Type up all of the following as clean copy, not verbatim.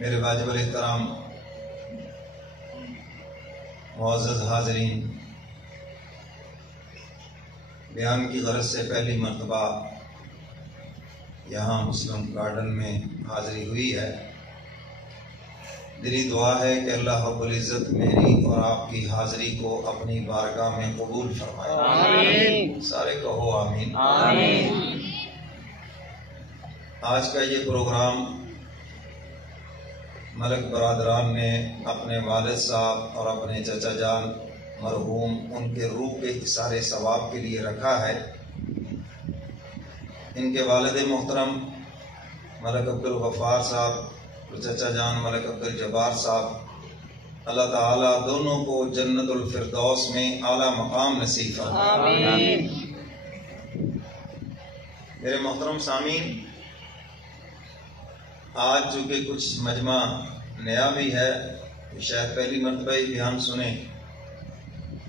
میرے واجب الاحترام معزز حاضرین، بیان کی غرض سے پہلی مرتبہ یہاں مسلم گارڈن میں حاضری ہوئی ہے۔ دلی دعا ہے کہ اللہ رب العزت میری اور آپ کی حاضری کو اپنی بارگاہ میں قبول فرمائے۔ آمین۔ سارے کہو آمین۔ آمین۔ آج کا یہ پروگرام ملک برادران نے اپنے والد صاحب اور اپنے چچا جان مرحوم ان کے روح کے اثار ثواب کے لیے رکھا ہے۔ ان کے والد محترم ملک عبدالغفار صاحب اور چچا جان ملک عبدالجبار صاحب، اللہ تعالیٰ دونوں کو جنت الفردوس میں اعلیٰ مقام نصیب فرمائے۔ آمین۔ میرے محترم سامعین، آج چونکہ کچھ مجمع نیا بھی ہے، شاید پہلی مرتبہ ہی بیان سنیں،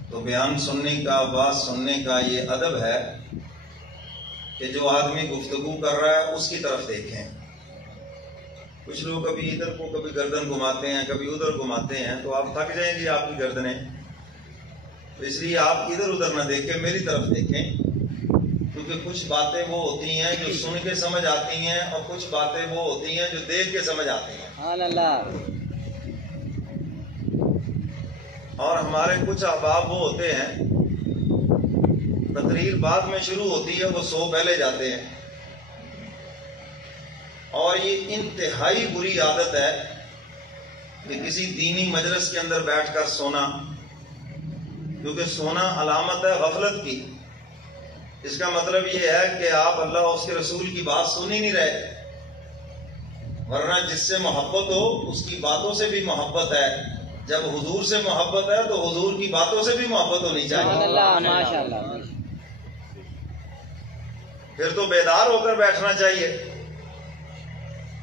تو بیان سننے کا، بات سننے کا یہ ادب ہے کہ جو آدمی گفتگو کر رہا ہے اس کی طرف دیکھیں۔ کچھ لوگ کبھی ادھر کو کبھی گردن گھماتے ہیں، کبھی ادھر گھماتے ہیں، تو آپ تھک جائیں گے آپ کی گردنیں، تو اس لیے آپ ادھر ادھر نہ دیکھیں، میری طرف دیکھیں، کیونکہ کچھ باتیں وہ ہوتی ہیں جو سن کے سمجھ آتی ہیں اور کچھ باتیں وہ ہوتی ہیں جو دیکھ کے سمجھ آتی ہیں۔ سبحان اللہ۔ اور ہمارے کچھ احباب وہ ہوتے ہیں، تقریر بعد میں شروع ہوتی ہے، وہ سو پہلے جاتے ہیں، اور یہ انتہائی بری عادت ہے کہ کسی دینی مجلس کے اندر بیٹھ کر سونا، کیونکہ سونا علامت ہے غفلت کی۔ اس کا مطلب یہ ہے کہ آپ اللہ اور اس کے رسول کی بات سن ہی نہیں رہے، ورنہ جس سے محبت ہو اس کی باتوں سے بھی محبت ہے۔ جب حضور سے محبت ہے تو حضور کی باتوں سے بھی محبت ہونی چاہیے، پھر تو بیدار ہو کر بیٹھنا چاہیے۔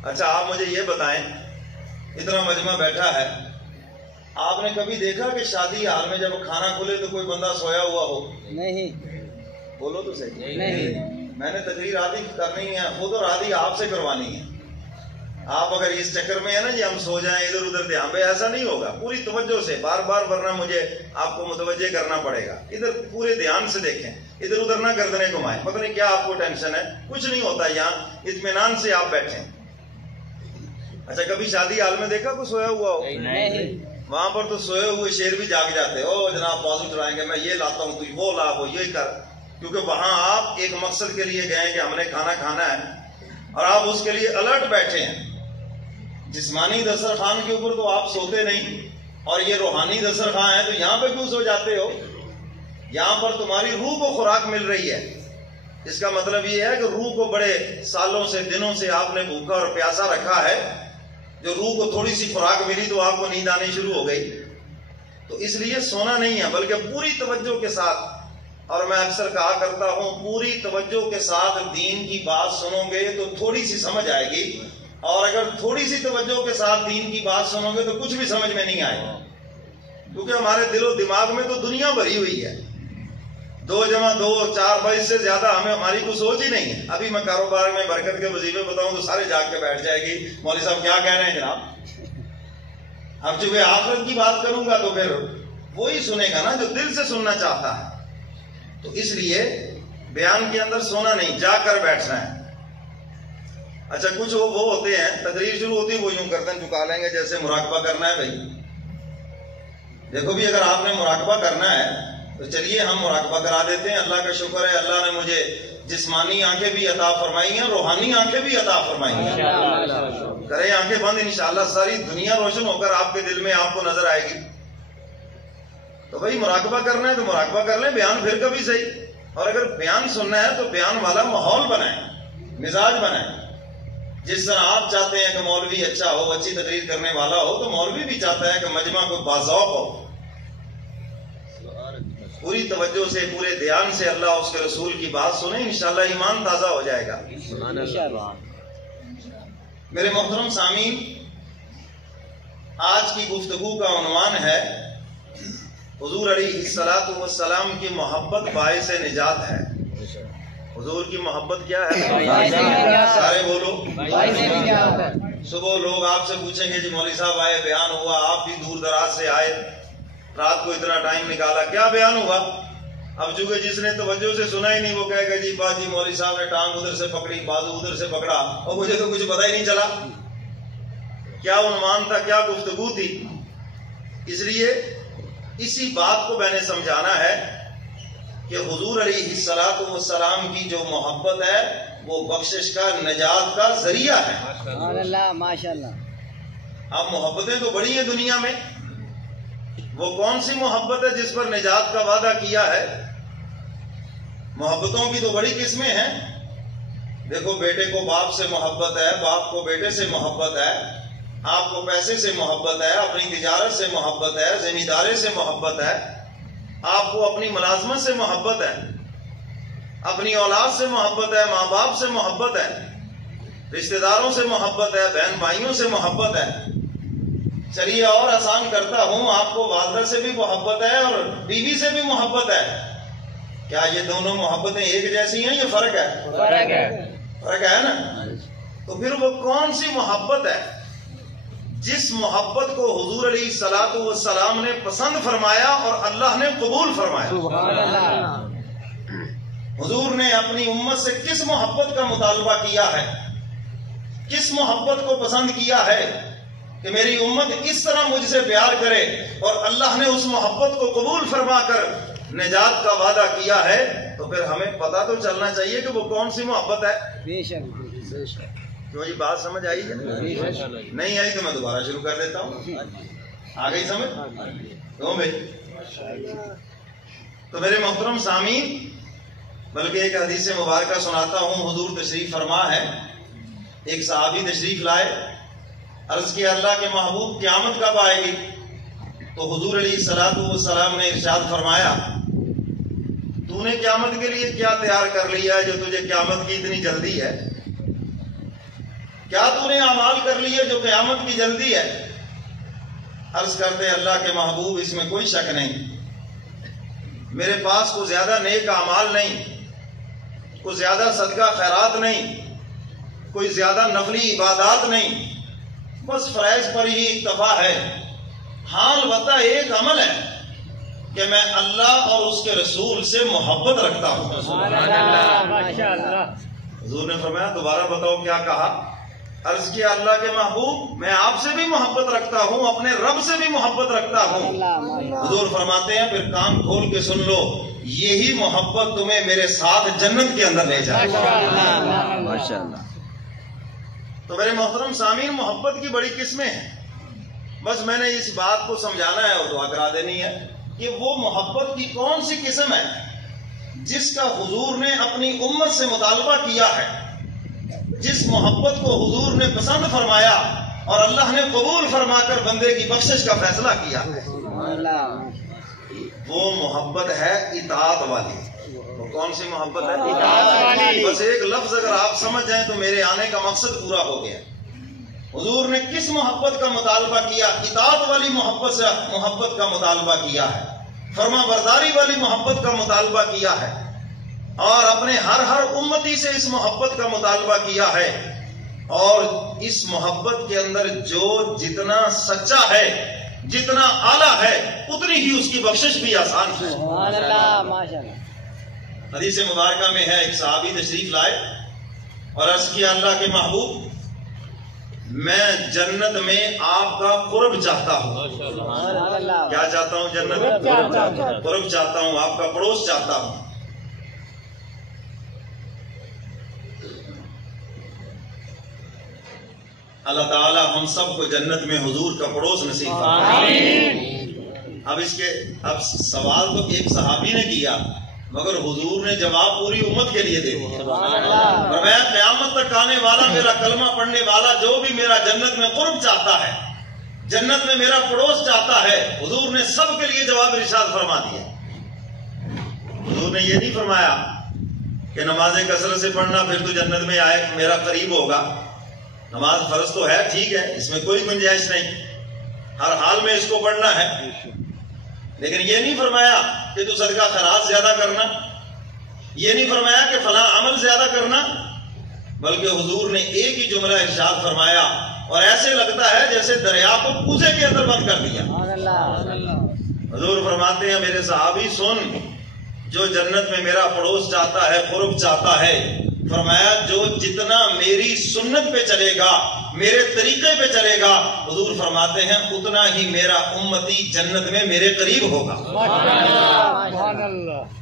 اچھا، آپ مجھے یہ بتائیں، اتنا مجمع بیٹھا ہے، آپ نے کبھی دیکھا کہ شادی حال میں جب کھانا کھلے تو کوئی بندہ سویا ہوا ہو؟ نہیں۔ بولو تو صحیح۔ نہیں۔ میں نے تقریر آدھی کرنی ہے خود اور آدھی آپ سے کروانی ہے۔ آپ اگر اس چکر میں ہے نا جی ہم سو جائیں ادھر ادھر دھیان پہ، ایسا نہیں ہوگا، پوری توجہ سے بار بار، ورنہ مجھے آپ کو متوجہ کرنا پڑے گا۔ ادھر پورے دھیان سے دیکھیں، ادھر ادھر نہ گردنیں گھمائیں، پتہ نہیں کیا آپ کو ٹینشن ہے، کچھ نہیں ہوتا، یہاں اطمینان سے آپ بیٹھیں۔ اچھا، کبھی شادی حال میں دیکھا کوئی سویا ہوا ہو؟ نہیں۔ وہاں پر تو سوئے ہوئے شیر بھی جاگ جاتے، او جناب بازو چڑھائیں گے، میں یہ لاتا ہوں، تو وہ لا، وہ یہ کر، کیونکہ وہاں آپ ایک مقصد کے لیے گئے کہ ہم نے کھانا کھانا ہے اور آپ اس کے لیے الرٹ بیٹھے ہیں۔ جسمانی دسترخوان کے اوپر تو آپ سوتے نہیں، اور یہ روحانی دسترخوان ہے تو یہاں پہ کیوں سو جاتے ہو؟ یہاں پر تمہاری روح کو خوراک مل رہی ہے۔ اس کا مطلب یہ ہے کہ روح کو بڑے سالوں سے، دنوں سے آپ نے بھوکا اور پیاسا رکھا ہے، جو روح کو تھوڑی سی خوراک ملی تو آپ کو نیند آنی شروع ہو گئی۔ تو اس لیے سونا نہیں ہے، بلکہ پوری توجہ کے ساتھ، اور میں اکثر کہا کرتا ہوں پوری توجہ کے ساتھ دین کی بات سنو گے تو تھوڑی سی سمجھ آئے گی، اور اگر تھوڑی سی توجہ کے ساتھ دین کی بات سنو گے تو کچھ بھی سمجھ میں نہیں آئے گا، کیونکہ ہمارے دل و دماغ میں تو دنیا بھری ہوئی ہے۔ 2 جمع 2 4 22 سے زیادہ ہماری کو سوچ ہی نہیں ہے۔ ابھی میں کاروبار میں برکت کے وظیفے بتاؤں تو سارے جاگ کے بیٹھ جائے گی، مولوی صاحب کیا کہہ رہے ہیں جناب؟ اب چونکہ آخرت کی بات کروں گا تو پھر وہی سنے گا نا جو دل سے سننا چاہتا ہے۔ تو اس لیے بیان کے اندر سونا نہیں، جا کر بیٹھنا ہے۔ اچھا، کچھ وہ ہوتے ہیں تقریر شروع ہوتی ہے وہ یوں گردن جھکا لیں گے جیسے مراقبہ کرنا ہے۔ بھائی دیکھو بھی، اگر آپ نے مراقبہ کرنا ہے تو چلیے ہم مراقبہ کرا دیتے ہیں۔ اللہ کا شکر ہے، اللہ نے مجھے جسمانی آنکھیں بھی عطا فرمائی ہیں، روحانی آنکھیں بھی عطا فرمائی ہیں۔ کریں آنکھیں بند، انشاءاللہ ساری دنیا روشن ہو کر آپ کے دل میں آپ کو نظر آئے گی۔ تو بھائی مراقبہ کرنا ہے تو مراقبہ کر لیں، بیان پھر کبھی صحیح، اور اگر بیان سننا ہے تو بیان والا ماحول بنائیں، مزاج بنائیں۔ جس طرح آپ چاہتے ہیں کہ مولوی اچھا ہو، اچھی تقریر کرنے والا ہو، تو مولوی بھی چاہتا ہے کہ مجمع کو باذوق ہو۔ پوری توجہ سے، پورے دھیان سے اللہ اور اس کے رسول کی بات سنیں، انشاءاللہ ایمان تازہ ہو جائے گا۔ میرے محترم سامعین، آج کی گفتگو کا عنوان ہے حضور علیہ الصلوۃ والسلام کی محبت باعث نجات ہے۔ حضور کی محبت کیا ہے؟ سارے بولو، باعث نجات ہے۔ صبح لوگ آپ سے پوچھیں گے جی مولوی صاحب آئے، بیان ہوا، آپ بھی دور دراز سے آئے، رات کو اتنا ٹائم نکالا، کیا بیان ہوا؟ اب چونکہ جس نے توجہ سے سنا ہی نہیں وہ کہے گا جی باجی مولوی صاحب نے ٹانگ ادھر سے پکڑی، بازو ادھر سے پکڑا، اور مجھے تو کچھ پتہ ہی نہیں چلا کیا عنوان تھا، کیا گفتگو تھی۔ اس لیے اسی بات کو میں نے سمجھانا ہے کہ حضور علیہ الصلوۃ والسلام کی جو محبت ہے وہ بخشش کا، نجات کا ذریعہ ہے۔ ماشاءاللہ۔ اب محبتیں تو بڑی ہیں دنیا میں، وہ کون سی محبت ہے جس پر نجات کا وعدہ کیا ہے؟ محبتوں کی تو بڑی قسمیں ہیں۔ دیکھو، بیٹے کو باپ سے محبت ہے، باپ کو بیٹے سے محبت ہے، آپ کو پیسے سے محبت ہے، اپنی تجارت سے محبت ہے، زمینداری سے محبت ہے، آپ کو اپنی ملازمت سے محبت ہے، اپنی اولاد سے محبت ہے، ماں باپ سے محبت ہے، رشتہ داروں سے محبت ہے، بہن بھائیوں سے محبت ہے۔ چلیے اور آسان کرتا ہوں، آپ کو والدہ سے بھی محبت ہے اور بیوی سے بھی محبت ہے۔ کیا یہ دونوں محبتیں ایک جیسی ہیں یا فرق ہے؟ فرق ہے نا؟ تو پھر وہ کون سی محبت ہے جس محبت کو حضور علیہ الصلوۃ والسلام نے پسند فرمایا اور اللہ نے قبول فرمایا؟ سبحان اللہ۔ حضور نے اپنی امت سے کس محبت کا مطالبہ کیا ہے، کس محبت کو پسند کیا ہے کہ میری امت اس طرح مجھ سے پیار کرے، اور اللہ نے اس محبت کو قبول فرما کر نجات کا وعدہ کیا ہے؟ تو پھر ہمیں پتہ تو چلنا چاہیے کہ وہ کون سی محبت ہے۔ بے شک بے شک۔ کیوں یہ بات سمجھ آئی ہے؟ نہیں آئی تو میں دوبارہ شروع کر دیتا ہوں۔ آ گئی سمجھ؟ کیوں بھائی؟ تو میرے محترم سامعین، بلکہ ایک حدیث مبارکہ سناتا ہوں۔ حضور تشریف فرما ہے، ایک صحابی تشریف لائے، عرض کیا اللہ کے محبوب قیامت کب آئے گی؟ تو حضور علیہ الصلوۃ والسلام نے ارشاد فرمایا، تو نے قیامت کے لیے کیا تیار کر لیا ہے جو تجھے قیامت کی اتنی جلدی ہے؟ کیا تو نے اعمال کر لیے جو قیامت کی جلدی ہے؟ عرض کرتے اللہ کے محبوب اس میں کوئی شک نہیں، میرے پاس کوئی زیادہ نیک اعمال نہیں، کوئی زیادہ صدقہ خیرات نہیں، کوئی زیادہ نفلی عبادات نہیں، بس فرائض پر ہی اکتفا ہے۔ ہاں البتہ ایک عمل ہے کہ میں اللہ اور اس کے رسول سے محبت رکھتا ہوں۔ حضور نے فرمایا دوبارہ بتاؤ کیا کہا؟ عرض کیا اللہ کے محبوب میں آپ سے بھی محبت رکھتا ہوں، اپنے رب سے بھی محبت رکھتا ہوں۔ حضور فرماتے ہیں پھر کان کھول کے سن لو، یہی محبت تمہیں میرے ساتھ جنت کے اندر لے جائے۔ ماشاءاللہ۔ تو میرے محترم سامعین، محبت کی بڑی قسمیں ہیں، بس میں نے اس بات کو سمجھانا ہے اور دعا کرا دینی ہے کہ وہ محبت کی کون سی قسم ہے جس کا حضور نے اپنی امت سے مطالبہ کیا ہے، جس محبت کو حضور نے پسند فرمایا اور اللہ نے قبول فرما کر بندے کی بخشش کا فیصلہ کیا ہے۔ وہ محبت ہے اطاعت والی۔ وہ کون سی محبت ہے؟ اطاعت والی۔ بس ایک لفظ اگر آپ سمجھ جائیں تو میرے آنے کا مقصد پورا ہو گیا۔ حضور نے کس محبت کا مطالبہ کیا؟ اطاعت والی محبت کا مطالبہ کیا ہے، فرما برداری والی محبت کا مطالبہ کیا ہے، اور اپنے ہر امتی سے اس محبت کا مطالبہ کیا ہے۔ اور اس محبت کے اندر جو جتنا سچا ہے، جتنا اعلیٰ ہے، اتنی ہی اس کی بخشش بھی آسان ہے۔ سبحان اللہ، ماشاءاللہ۔ حدیث مبارکہ میں ہے ایک صحابی تشریف لائے اور عرض کیا اللہ کے محبوب میں جنت میں آپ کا قرب چاہتا ہوں۔ کیا چاہتا ہوں؟ جنت میں قرب چاہتا ہوں، آپ کا پڑوس چاہتا ہوں۔ اللہ تعالی ہم سب کو جنت میں حضور کا پڑوس نصیب فرمائے۔ اب سوال تو ایک صحابی نے کیا، مگر حضور نے جواب پوری امت کے لیے دے دیا۔ فرمایا قیامت تک آنے والا میرا کلمہ پڑھنے والا جو بھی میرا جنت میں قرب چاہتا ہے، جنت میں میرا پڑوس چاہتا ہے، حضور نے سب کے لیے جواب ارشاد فرما دیا۔ حضور نے یہ نہیں فرمایا کہ نماز کثرت سے پڑھنا پھر تو جنت میں آئے میرا قریب ہوگا۔ نماز فرض تو ہے، ٹھیک ہے، اس میں کوئی گنجائش نہیں، ہر حال میں اس کو پڑھنا ہے، لیکن یہ نہیں فرمایا کہ تو صدقہ خیرات زیادہ کرنا، یہ نہیں فرمایا کہ فلاں عمل زیادہ کرنا، بلکہ حضور نے ایک ہی جملہ ارشاد فرمایا اور ایسے لگتا ہے جیسے دریا کو کوزے کے اندر بند کر دیا۔ حضور فرماتے ہیں میرے صحابی سن، جو جنت میں میرا پڑوس چاہتا ہے، قرب چاہتا ہے، فرمایا جو جتنا میری سنت پہ چلے گا، میرے طریقے پہ چلے گا، حضور فرماتے ہیں اتنا ہی میرا امتی جنت میں میرے قریب ہوگا۔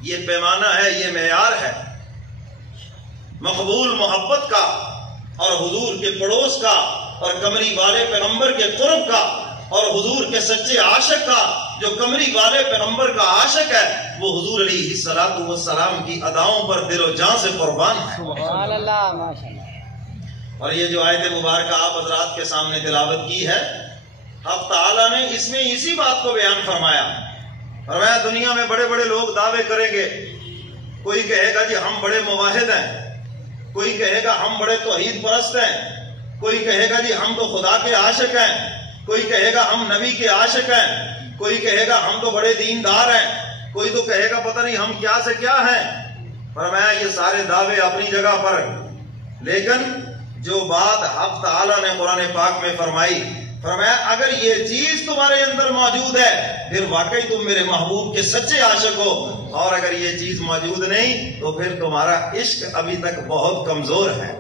یہ پیمانہ ہے، یہ معیار ہے مقبول محبت کا، اور حضور کے پڑوس کا، اور کمری والے پیغمبر کے قرب کا، اور حضور کے سچے عاشق کا۔ جو کمری والے پیغمبر کا عاشق ہے وہ حضور علیہ الصلوۃ والسلام کی اداؤں پر دل و جان سے قربان ہے۔ سبحان اللہ، ماشاء اللہ۔ اور یہ جو آیت مبارکہ آپ حضرات کے سامنے تلاوت کی ہے، حق تعالیٰ نے اس میں اسی بات کو بیان فرمایا۔ فرمایا دنیا میں بڑے بڑے لوگ دعوے کریں گے، کوئی کہے گا جی ہم بڑے موحد ہیں، کوئی کہے گا ہم بڑے توحید پرست ہیں، کوئی کہے گا جی ہم تو خدا کے عاشق ہیں، کوئی کہے گا ہم نبی کے عاشق ہیں، کوئی کہے گا ہم تو بڑے دیندار ہیں، کوئی تو کہے گا پتہ نہیں ہم کیا سے کیا ہیں۔ فرمایا یہ سارے دعوے اپنی جگہ پر، لیکن جو بات حق تعالیٰ نے قرآن پاک میں فرمائی، فرمایا اگر یہ چیز تمہارے اندر موجود ہے پھر واقعی تم میرے محبوب کے سچے عاشق ہو، اور اگر یہ چیز موجود نہیں تو پھر تمہارا عشق ابھی تک بہت کمزور ہے۔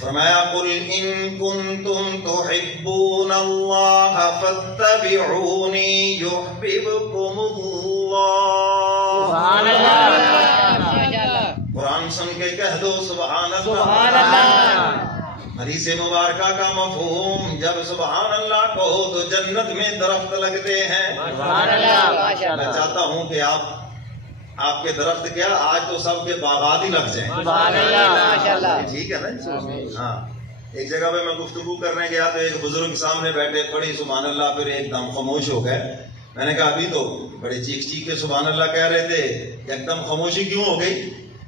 فرمایا قل ان کنتم تحبون اللہ فاتبعونی یحببکم اللہ۔ سبحان اللہ، قرآن سن کے کہہ دو سبحان سبحان اللہ۔ اللہ۔ حدیث مبارکہ کا مفہوم، جب سبحان اللہ کہو تو جنت میں درخت لگتے ہیں۔ سبحان اللہ، ماشاء اللہ۔ میں چاہتا ہوں کہ آپ کے درخت کیا آج تو سب کے باغات ہی لگ جائیں۔ سبحان اللہ، ماشاء اللہ۔ ٹھیک ہے نا؟ ہاں، ایک جگہ پہ میں گفتگو کرنے گیا تو ایک بزرگ سامنے بیٹھے، بڑی سبحان اللہ، پھر ایک دم خاموش ہو گئے۔ میں نے کہا ابھی تو بڑے چیخ چیخ کے سبحان اللہ کہہ رہے تھے، ایک دم خاموشی کیوں ہو گئی؟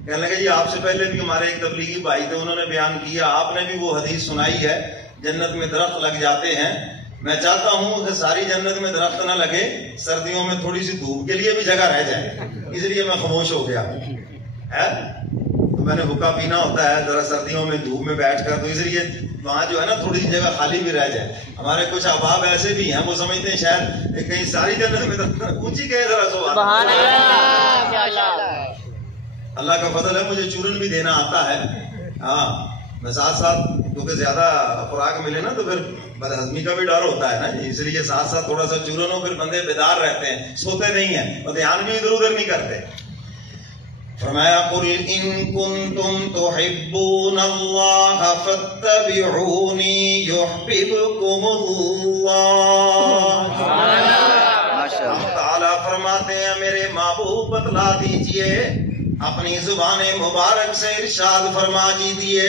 کہنے لگے جی آپ سے پہلے بھی ہمارے ایک تبلیغی بھائی تھے، انہوں نے بیان کیا، آپ نے بھی وہ حدیث سنائی ہے جنت میں درخت لگ جاتے ہیں۔ میں چاہتا ہوں کہ ساری جنت میں درخت نہ لگے، سردیوں میں تھوڑی سی دھوپ کے لیے بھی جگہ رہ جائے، اس لیے میں خاموش ہو گیا ہے۔ تو میں نے حکا پینا ہوتا ہے ذرا سردیوں میں دھوپ میں بیٹھ کر، تو اس لیے وہاں جو ہے نا تھوڑی سی جگہ خالی بھی رہ جائے۔ ہمارے کچھ احباب ایسے بھی ہیں وہ سمجھتے ہیں شاید کہیں ساری جنت میں اونچی کہے ذرا سبحان اللہ۔ اللہ کا فضل ہے مجھے چورن بھی دینا آتا ہے۔ ہاں، میں ساتھ ساتھ کیونکہ زیادہ خوراک ملے نا تو پھر بد ہضمی کا بھی ڈر ہوتا ہے نا، اس لیے ساتھ ساتھ تھوڑا سا چورن ہو، پھر بندے بیدار رہتے ہیں، سوتے نہیں ہیں اور دھیان بھی ادھر ادھر نہیں کرتے۔ فرمایا قل ان کنتم تحبون اللہ فاتبعونی یحببکم اللہ۔ ہم تعالیٰ فرماتے ہیں میرے محبوب بتلا دیجئے، اپنی زبان مبارک سے ارشاد فرما دیجئے،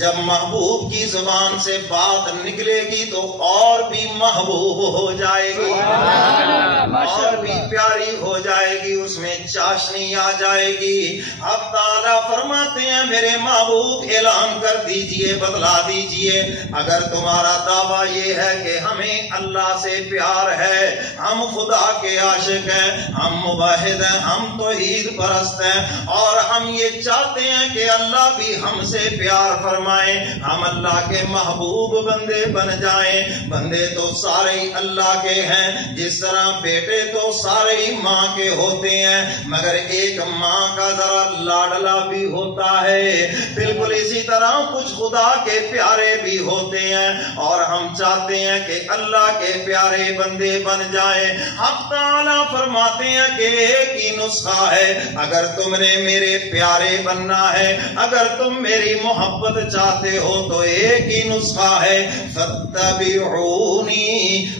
جب محبوب کی زبان سے بات نکلے گی تو اور بھی محبوب ہو جائے گی، اور بھی پیاری ہو جائے گی، اس میں چاشنی آ جائے گی۔ اب تعالیٰ فرماتے ہیں میرے محبوب اعلان کر دیجئے، بتلا دیجئے، اگر تمہارا دعویٰ یہ ہے کہ ہمیں اللہ سے پیار ہے، ہم خدا کے عاشق ہیں، ہم موحد ہیں، ہم توحید پرست ہیں، اور ہم یہ چاہتے ہیں کہ اللہ بھی ہم سے پیار فرمائے، ہم اللہ کے محبوب بندے بن جائیں۔ بندے تو سارے ہی اللہ کے ہیں، جس طرح بیٹے تو سارے ہی ماں کے ہوتے ہیں، مگر ایک ماں کا ذرا لاڈلا بھی ہوتا ہے، بالکل اسی طرح کچھ خدا کے پیارے بھی ہوتے ہیں، اور ہم چاہتے ہیں کہ اللہ کے پیارے بندے بن جائیں۔ حق تعالیٰ فرماتے ہیں کہ ایک ہی نسخہ ہے، اگر تم نے میرے پیارے بننا ہے، اگر تم میری محبت چاہتے ہو تو ایک ہی نسخہ ہے، فاتبعونی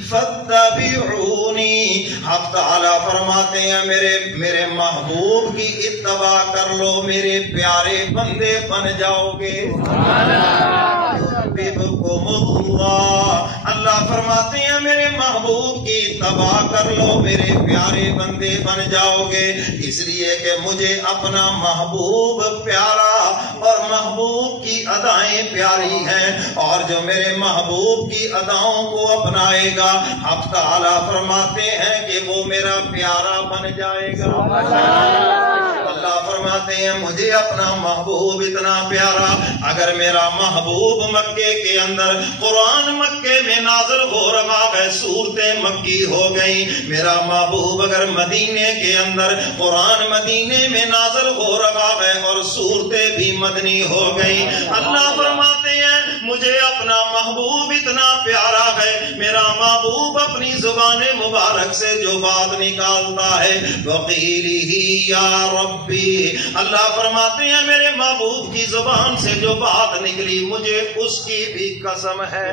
فاتبعونی۔ حق تعالیٰ فرماتے ہیں میرے محبوب کی اتباع کر لو، میرے پیارے بندے بن جاؤ گے۔ اللہ فرماتے ہیں میرے محبوب کی اتباع کر لو، میرے پیارے بندے بن جاؤ گے، اس لیے کہ مجھے اپنا محبوب پیارا اور محبوب کی ادائیں پیاری ہیں، اور جو میرے محبوب کی اداؤں کو اپنائے گا، حق تعالیٰ فرماتے ہیں کہ وہ میرا پیارا بن جائے گا۔ اللہ اللہ فرماتے ہیں مجھے اپنا محبوب اتنا پیارا، اگر میرا محبوب مکے کے اندر قرآن مکے میں نازل ہو رہا ہے، صورتیں مکی ہو گئی، میرا محبوب اگر مدینے کے اندر قرآن مدینے میں نازل ہو رہا ہے اور صورتیں بھی مدنی ہو گئی، اللہ فرماتے ہیں مجھے اپنا محبوب اتنا پیارا ہے، میرا محبوب اپنی زبان مبارک سے جو بات نکالتا ہے وَقِيلِهِ يَا رَبِّي، اللہ فرماتے ہیں میرے محبوب کی زبان سے جو بات نکلی مجھے اس کی بھی قسم ہے،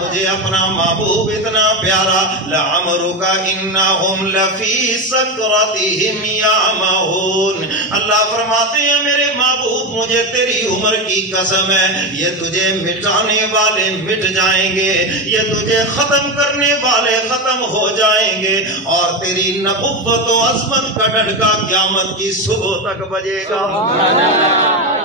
مجھے اپنا محبوب اتنا پیارا، لَعَمْرُكَ إِنَّهُمْ لَفِي سَكْرَتِهِمْ يَعْمَهُونَ، اللہ فرماتے ہیں میرے محبوب مجھے تیری عمر کی قسم ہے، یہ تجھے مٹانے والے مٹ جائیں گے، یہ تجھے ختم کرنے والے ختم ہو جائیں گے، اور تیری نبوت و عظمت کا ڈھڑکا قیامت کی صبح تک بجے گا۔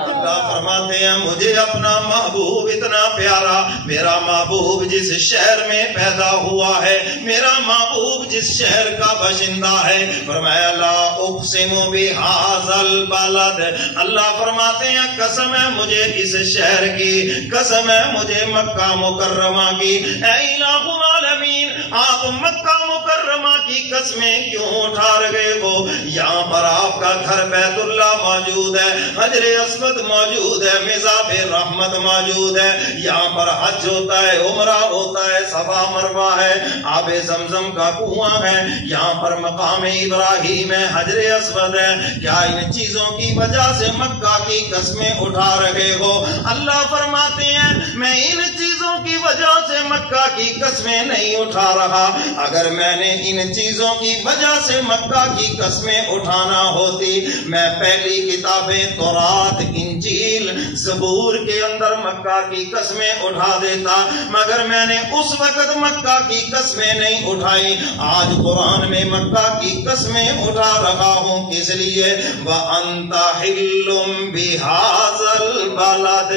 اللہ فرماتے ہیں مجھے اپنا محبوب اتنا پیارا، میرا محبوب جس شہر میں پیدا ہوا ہے، میرا محبوب جس شہر کا باشندہ ہے، فرمایا لا اقسم بہذا البلد، اللہ فرماتے ہیں قسم ہے مجھے اس شہر کی، قسم ہے مجھے مکہ مکرمہ کی، اے الہ العالمین آپ مکہ مکرمہ کی قسمیں کیوں اٹھا رہے ہو؟ یہاں پر آپ کا گھر بیت اللہ موجود ہے، حجر اسود موجود ہے، مزاب رحمت موجود ہے، یہاں پر حج ہوتا ہے، عمرہ ہوتا ہے، صفا مروہ ہے، آب زمزم کا کنواں ہے، یہاں پر مقام ابراہیم ہے، حجر اسود ہے، کیا ان چیزوں کی وجہ سے مکہ کی قسمیں اٹھا رہے ہو؟ اللہ فرماتے ہیں میں ان چیزوں کی وجہ سے مکہ کی قسمیں نہیں اٹھا رہا، اگر میں نے ان چیزوں کی وجہ سے مکہ کی قسمیں اٹھانا ہوتی میں پہلی کتابیں تورات انجیل زبور کے اندر مکہ کی قسمیں اٹھا دیتا، مگر میں نے اس وقت مکہ کی قسمیں نہیں اٹھائی، آج قرآن میں مکہ کی قسمیں اٹھا رہا ہوں، کس لیے وَأَنْتَ حِلٌّ بِهَذَا الْبَلَدِ،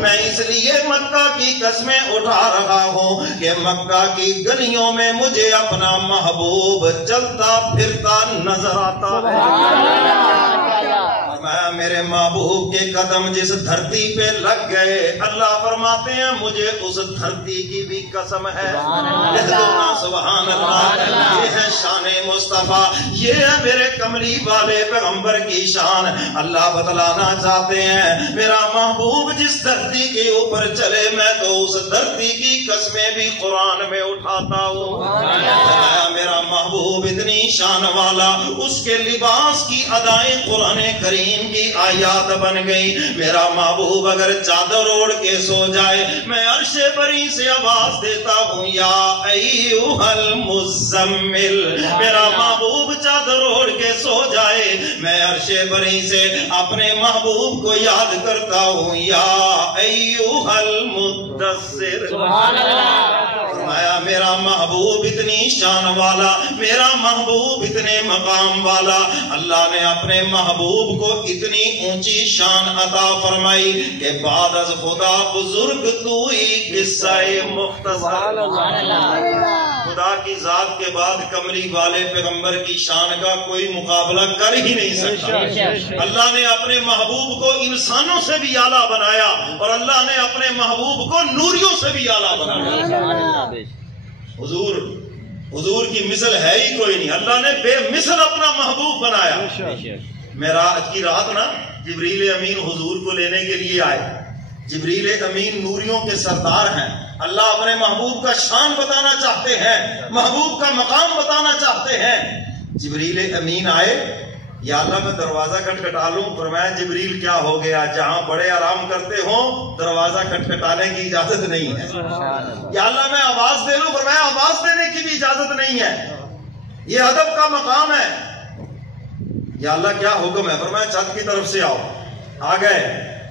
میں اس لیے مکہ کی قسمیں اٹھا رہا ہوں کہ مکہ کی گلیوں میں مجھے اپنا محبوب چلتا پھرتا نظر آتا ہے، میرے محبوب کے قدم جس دھرتی پہ لگ گئے، اللہ فرماتے ہیں مجھے اس دھرتی کی بھی قسم ہے، سبحان اللہ، یہ ہے شان مصطفیٰ، یہ ہے میرے کملی والے پیغمبر کی شان۔ اللہ بتلانا چاہتے ہیں میرا محبوب جس دھرتی کے اوپر چلے میں تو اس دھرتی کی قسمیں بھی قرآن میں اٹھاتا ہوں، میرا محبوب اتنی شان والا، اس کے لباس کی ادائیں قرآن کریم کی آیات بن گئی، میرا محبوب اگر چادر اوڑھ کے سو جائے میں عرش بری سے آواز دیتا ہوں یا ایھا المزمل، میرا محبوب چادر اوڑھ کے سو جائے میں عرش بری سے اپنے محبوب کو یاد کرتا ہوں یا ایھا المدثر، سبحان اللہ، فرمایا میرا محبوب اتنی شان والا، میرا محبوب اتنے مقام والا، اللہ نے اپنے محبوب کو اتنی اونچی شان عطا فرمائی کہ بعد از خدا بزرگ تو ہی قصہ مختصر، خدا کی ذات کے بعد کملی والے پیغمبر کی شان کا کوئی مقابلہ کر ہی نہیں سکتا۔ اللہ نے اپنے محبوب کو انسانوں سے بھی اعلیٰ بنایا اور اللہ نے اپنے محبوب کو نوریوں سے بھی اعلیٰ بنایا، حضور کی مثل ہے ہی کوئی نہیں، اللہ نے بے مثل اپنا محبوب بنایا۔ معراج کی رات نا جبریل امین حضور کو لینے کے لیے آئے، جبریل امین نوریوں کے سردار ہیں، اللہ اپنے محبوب کا شان بتانا چاہتے ہیں، محبوب کا مقام بتانا چاہتے ہیں، جبریل امین آئے، یا اللہ میں دروازہ کھٹکھٹا لوں؟ فرمایا جبریل کیا ہو گیا، جہاں بڑے آرام کرتے ہوں دروازہ کھٹکھٹانے کی اجازت نہیں ہے، یا اللہ میں آواز دے لوں؟ فرمایا آواز دینے کی بھی اجازت نہیں ہے، یہ ادب کا مقام ہے، یا اللہ کیا حکم ہے؟ فرمایا چھت کی طرف سے آؤ، آ گئے،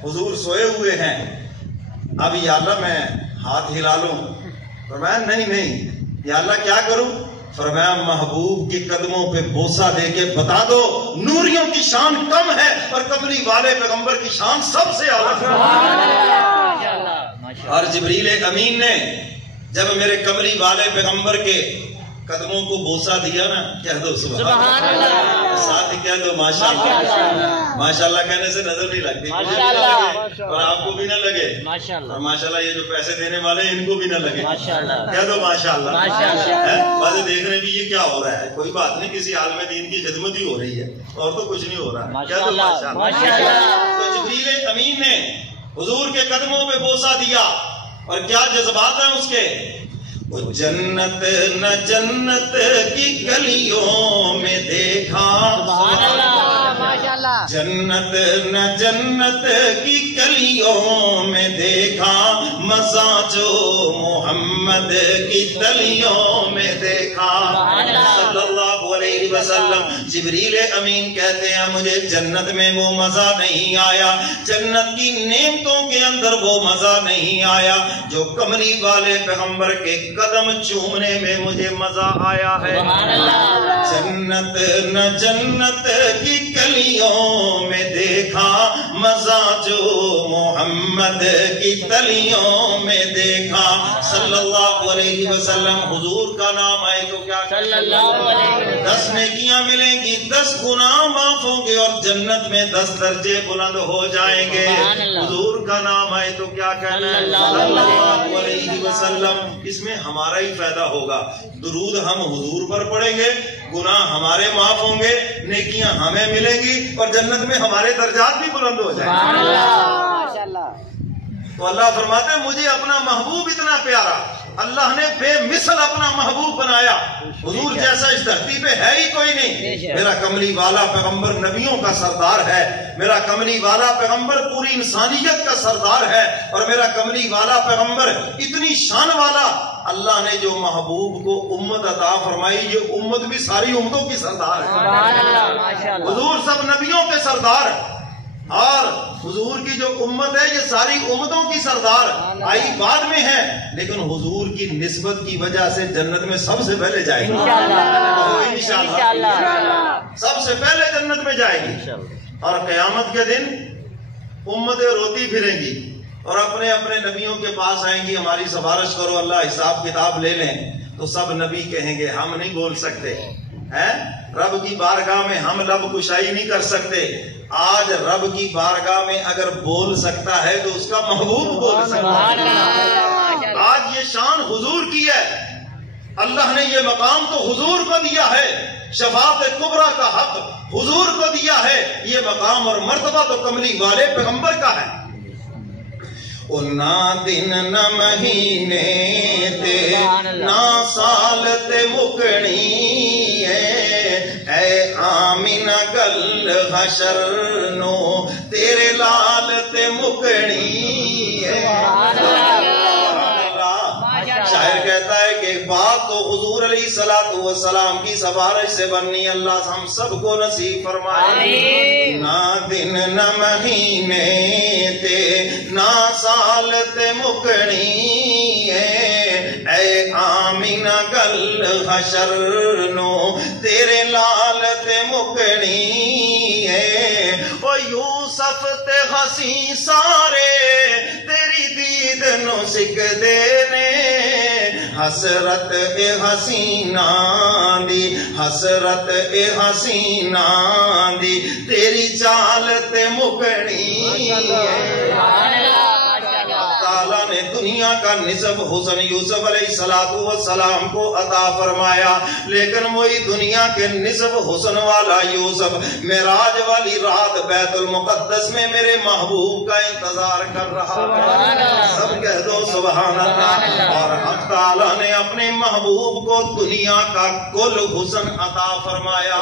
حضور سوئے ہوئے ہیں، اب یا اللہ میں ہاتھ ہلا لوں؟ فرمایا نہیں، یا اللہ کیا کروں؟ فرمایا محبوب کے قدموں پہ بوسہ دے کے بتا دو نوریوں کی شان کم ہے اور کملی والے پیغمبر کی شان سب سے اعلیٰ۔ اور جبریل امین نے جب میرے کملی والے پیغمبر کے قدموں کو بوسہ دیا نا، کہہ دو سبحان اللہ، ساتھ ہی کہہ دو ماشاءاللہ۔ ماشاءاللہ کہنے سے نظر نہیں لگتی، مجھے بھی نہ لگے اور آپ کو بھی نہ لگے، اور ماشاءاللہ یہ جو پیسے دینے والے ان کو بھی نہ لگے، کہہ دو ماشاءاللہ۔ باتیں دیکھنے بھی یہ کیا ہو رہا ہے، کوئی بات نہیں، کسی عالم دین کی خدمت ہی ہو رہی ہے اور تو کچھ نہیں ہو رہا، کہہ دو ماشاءاللہ۔ تو جبریل امین نے حضور کے قدموں پہ بوسہ دیا، اور کیا جذبات ہیں اس کے، وہ جنت نہ جنت کی گلیوں میں دیکھا، جنت نہ جنت کی گلیوں میں دیکھا، مزہ جو محمد کی تلیوں میں دیکھا، صلی اللہ علیہ وسلم۔ جبریل امین کہتے ہیں مجھے جنت میں وہ مزہ نہیں آیا، جنت کی نعمتوں کے اندر وہ مزہ نہیں آیا جو کملی والے پیغمبر کے قدم چومنے میں مجھے مزہ آیا ہے۔ جنت نہ جنت کی گلیوں میں دیکھا، مزہ جو محمد کی تلیوں میں دیکھا، صلی اللہ علیہ وسلم۔ حضور کا نام آئے تو کیا صلی اللہ علیہ وسلم، 10 نیکیاں ملیں گی، 10 گناہ معاف ہوں گے، اور جنت میں 10 درجے بلند ہو جائیں گے۔ حضور کا نام آئے تو کیا کہنا ہے، صلی اللہ علیہ وسلم۔ اس میں ہمارا ہی فائدہ ہوگا، درود ہم حضور پر پڑھیں گے، گناہ ہمارے معاف ہوں گے، نیکیاں ہمیں ملیں گی، اور جنت میں ہمارے درجات بھی بلند ہو جائیں گے۔ تو اللہ فرماتے ہیں مجھے اپنا محبوب اتنا پیارا، اللہ نے بے مثل اپنا محبوب بنایا، حضور جیسا اس دھرتی پہ ہے ہی کوئی نہیں۔ میرا کملی والا پیغمبر نبیوں کا سردار ہے، میرا کملی والا پیغمبر پوری انسانیت کا سردار ہے، اور میرا کملی والا پیغمبر اتنی شان والا، اللہ نے جو محبوب کو امت عطا فرمائی، یہ امت بھی ساری امتوں کی سردار ہے۔ حضور سب نبیوں کے سردار، اور حضور کی جو امت ہے یہ ساری امتوں کی سردار، آئی بعد میں ہے، لیکن حضور کی نسبت کی وجہ سے جنت میں سب سے پہلے جائے گی، انشاءاللہ سب سے پہلے جنت میں جائے گی۔ اور قیامت کے دن امتیں روتی پھریں گی اور اپنے اپنے نبیوں کے پاس آئیں گی، ہماری سفارش کرو، اللہ حساب کتاب لے لیں، تو سب نبی کہیں گے ہم نہیں بول سکتے ہیں، رب کی بارگاہ میں ہم لب کشائی نہیں کر سکتے۔ آج رب کی بارگاہ میں اگر بول سکتا ہے تو اس کا محبوب بول سکتا ہے۔ آج یہ شان حضور کی ہے، اللہ نے یہ مقام تو حضور کو دیا ہے، شفاعت کبریٰ کا حق حضور کو دیا ہے، یہ مقام اور مرتبہ تو کملی والے پیغمبر کا ہے۔ نہ دن نہ مہینے تے نہ سال تے مکنی اے آمینہ گل حشر نو تیرے لال تے مکنی ہے۔ شاعر کہتا ہے کہ ایک بات تو حضور علیہ السلام کی سفارش سے بننی، اللہ ہم سب کو نصیب فرمائے۔ نہ دن نہ مہینے تے نہ سال تے مکنی اے آمینہ گل حشر نو تیرے لال تے مکنی او یوسف تے حسین سارے تیری دید نو سکدے نے، حسرت اے حسینہ دی حسرت اے حسینہ دی تیری چال تے مکنی تعالیٰ نے دنیا کا نصف حسن یوسف علیہ السلام کو عطا فرمایا، لیکن وہی دنیا کے نصف حسن والا یوسف معراج والی رات بیت المقدس میں میرے محبوب کا انتظار کر رہا ہے۔ سب کہہ دو سبحان اللہ۔ اور حق تعالیٰ نے اپنے محبوب کو دنیا کا کل حسن عطا فرمایا،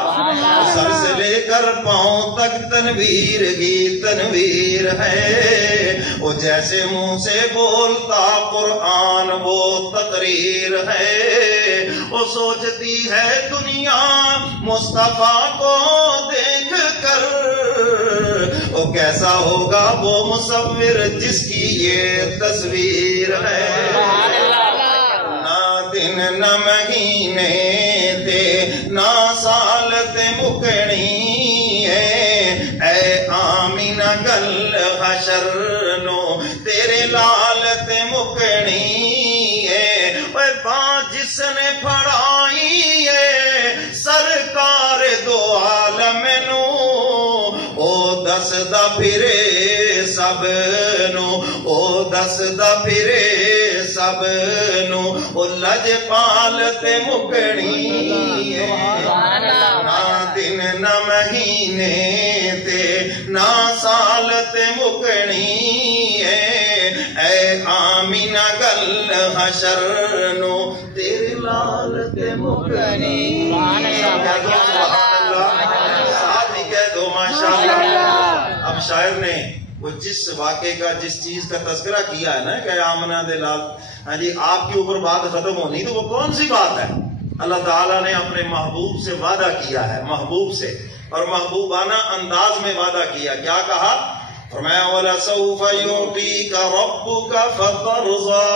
سر سے لے کر پاؤں تک تنویر ہی تنویر ہے، وہ جیسے منہ سے بولتا قرآن وہ تقریر ہے، وہ سوچتی ہے دنیا مصطفیٰ کو دیکھ کر وہ کیسا ہوگا وہ مصور جس کی یہ تصویر ہے۔ نہ دن نہ مہینے تے نہ سال تے مکنی اے آمینہ گل حشر نو تیرے لال تے مکنی اے با جس نے پڑھائی دسدا پھرے سب نو او دسدا پھرے سب نو او لجپال تے مکنی نہ دن نہ مہینے تے نہ سال تے مکنی اے آمینہ گل حشر نو تیرے لال تے مکنی ساتھ ہی کہہ دو ماشاءاللہ. اب شاعر نے وہ جس واقعے کا جس چیز کا تذکرہ کیا ہے نا کہ آمنہ دے لال، ہاں جی آپ کے اوپر بات ختم ہونی تو وہ کون سی بات ہے؟ اللہ تعالیٰ نے اپنے محبوب سے وعدہ کیا ہے، محبوب سے، اور محبوبانہ انداز میں وعدہ کیا. کیا کہا؟ فرمایا وَلَسَوْفَ يُعْطِيكَ رَبُّكَ فَتَرْضَىٰ.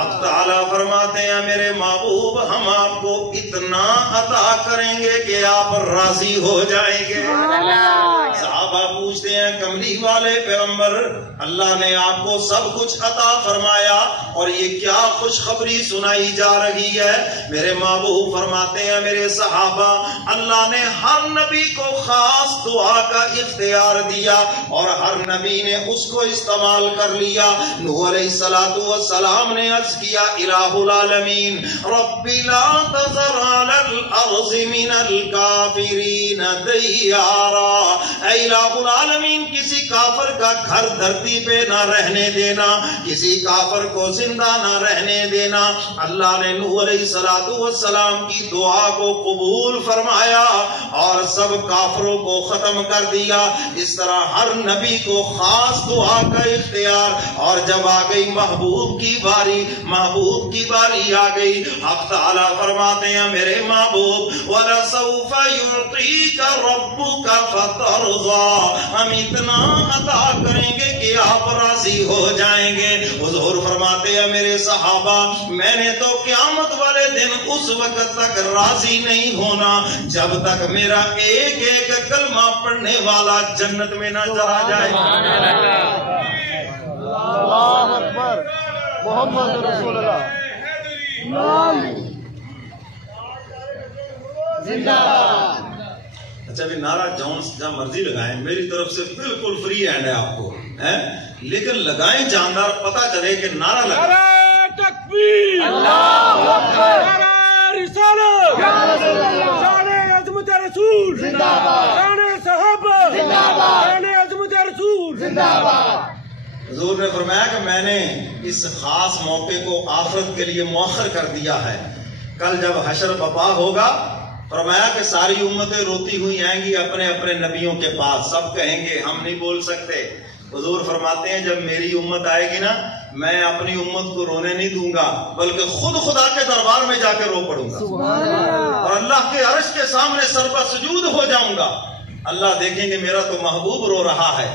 اب تعالیٰ فرماتے ہیں میرے محبوب ہم آپ کو اتنا عطا کریں گے کہ آپ راضی ہو جائیں گے. صحابہ پوچھتے ہیں کملی والے پیغمبر اللہ نے آپ کو سب کچھ عطا فرمایا اور یہ کیا خوشخبری سنائی جا رہی ہے؟ میرے محبوب فرماتے ہیں میرے صحابہ اللہ نے ہر نبی کو خاص دعا کا اختیار دیا اور ہر نبی نے اس کو استعمال کر لیا. نوح علیہ السلام نے عرض کیا الہ العالمین رب لا تذر علی الارض من الکافرین دیارا. اے الہ العالمین کسی کافر کا گھر دھرتی پہ نہ رہنے دینا، کسی کافر کو زندہ نہ رہنے دینا. اللہ نے نوح علیہ السلام کی دعا کو قبول فرمایا اور سب کافروں کو ختم کر دیا. اس طرح ہر نبی کو خاص دعا کا اختیار. اور جب آ گئی محبوب کی باری، محبوب کی باری آ گئی، حق تعالیٰ فرماتے ہیں میرے محبوب وَلَسَوْفَ يُعْطِيكَ رَبُّكَ فَتَرْضَىٰ. ہم اتنا عطا کریں گے کہ آپ راضی ہو جائیں گے. حضور فرماتے ہیں میرے صحابہ میں نے تو قیامت والے دن اس وقت تک راضی نہیں ہونا جب تک میرا ایک ایک کلمہ پڑھنے والا جنت میں نہ چلا جائے. اللہ اکبر محمد رسول اللہ زندہ باد. اچھا بھی نعرہ جہاں مرضی لگائیں، میری طرف سے بالکل فری ہینڈ ہے آپ کو، لیکن لگائیں جاندار پتہ چلے کہ نعرہ لگائیں. نعرہ تکبیر، اللہ اکبر، نعرہ رسالت، شان عظمت رسول زندہ باد، شان صحابہ زندہ باد، شان عظمت رسول زندہ باد. حضور نے فرمایا کہ میں نے اس خاص موقع کو آخرت کے لیے مؤخر کر دیا ہے. کل جب حشر بپا ہوگا فرمایا کہ ساری امتیں روتی ہوئی آئیں گی اپنے اپنے نبیوں کے پاس. سب کہیں گے ہم نہیں بول سکتے. حضور فرماتے ہیں جب میری امت آئے گی نا میں اپنی امت کو رونے نہیں دوں گا بلکہ خود خدا کے دربار میں جا کے رو پڑوں گا اور اللہ کے عرش کے سامنے سر پر سجود ہو جاؤں گا. اللہ دیکھیں گے میرا تو محبوب رو رہا ہے.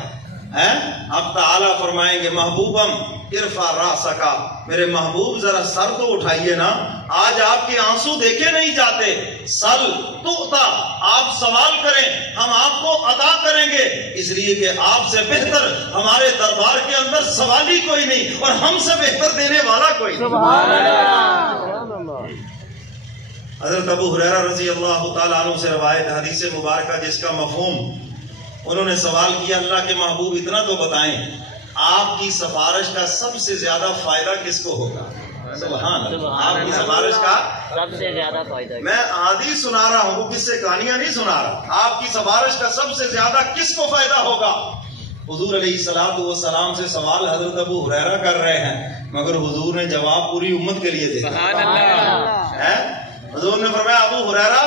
اب تعالیٰ فرمائیں گے محبوبم ارفع راسکا، میرے محبوب ذرا سر تو اٹھائیے نا. آج آپ کے آنسو دیکھے نہیں جاتے. سل تؤتا، آپ سوال کریں ہم آپ کو عطا کریں گے، اس لیے کہ آپ سے بہتر ہمارے دربار کے اندر سوالی کوئی نہیں اور ہم سے بہتر دینے والا کوئی نہیں. سبحان اللہ. حضرت ابو ہریرہ رضی اللہ تعالیٰ عنہ سے روایت حدیث مبارکہ جس کا مفہوم انہوں نے سوال کیا اللہ کے محبوب اتنا تو بتائیں آپ کی سفارش کا سب سے زیادہ فائدہ کس کو ہوگا؟ سبحان اللہ. آپ کی سفارش کا سب سے زیادہ فائدہ. میں حدیث سنا رہا ہوں وہ کس سے کہانیاں نہیں سنا رہا. آپ کی سفارش کا سب سے زیادہ کس کو فائدہ ہوگا؟ حضور علیہ السلام سے سوال حضرت ابو ہریرہ کر رہے ہیں مگر حضور نے جواب پوری امت کے لیے دیا. حضور نے فرمایا ابو ہریرہ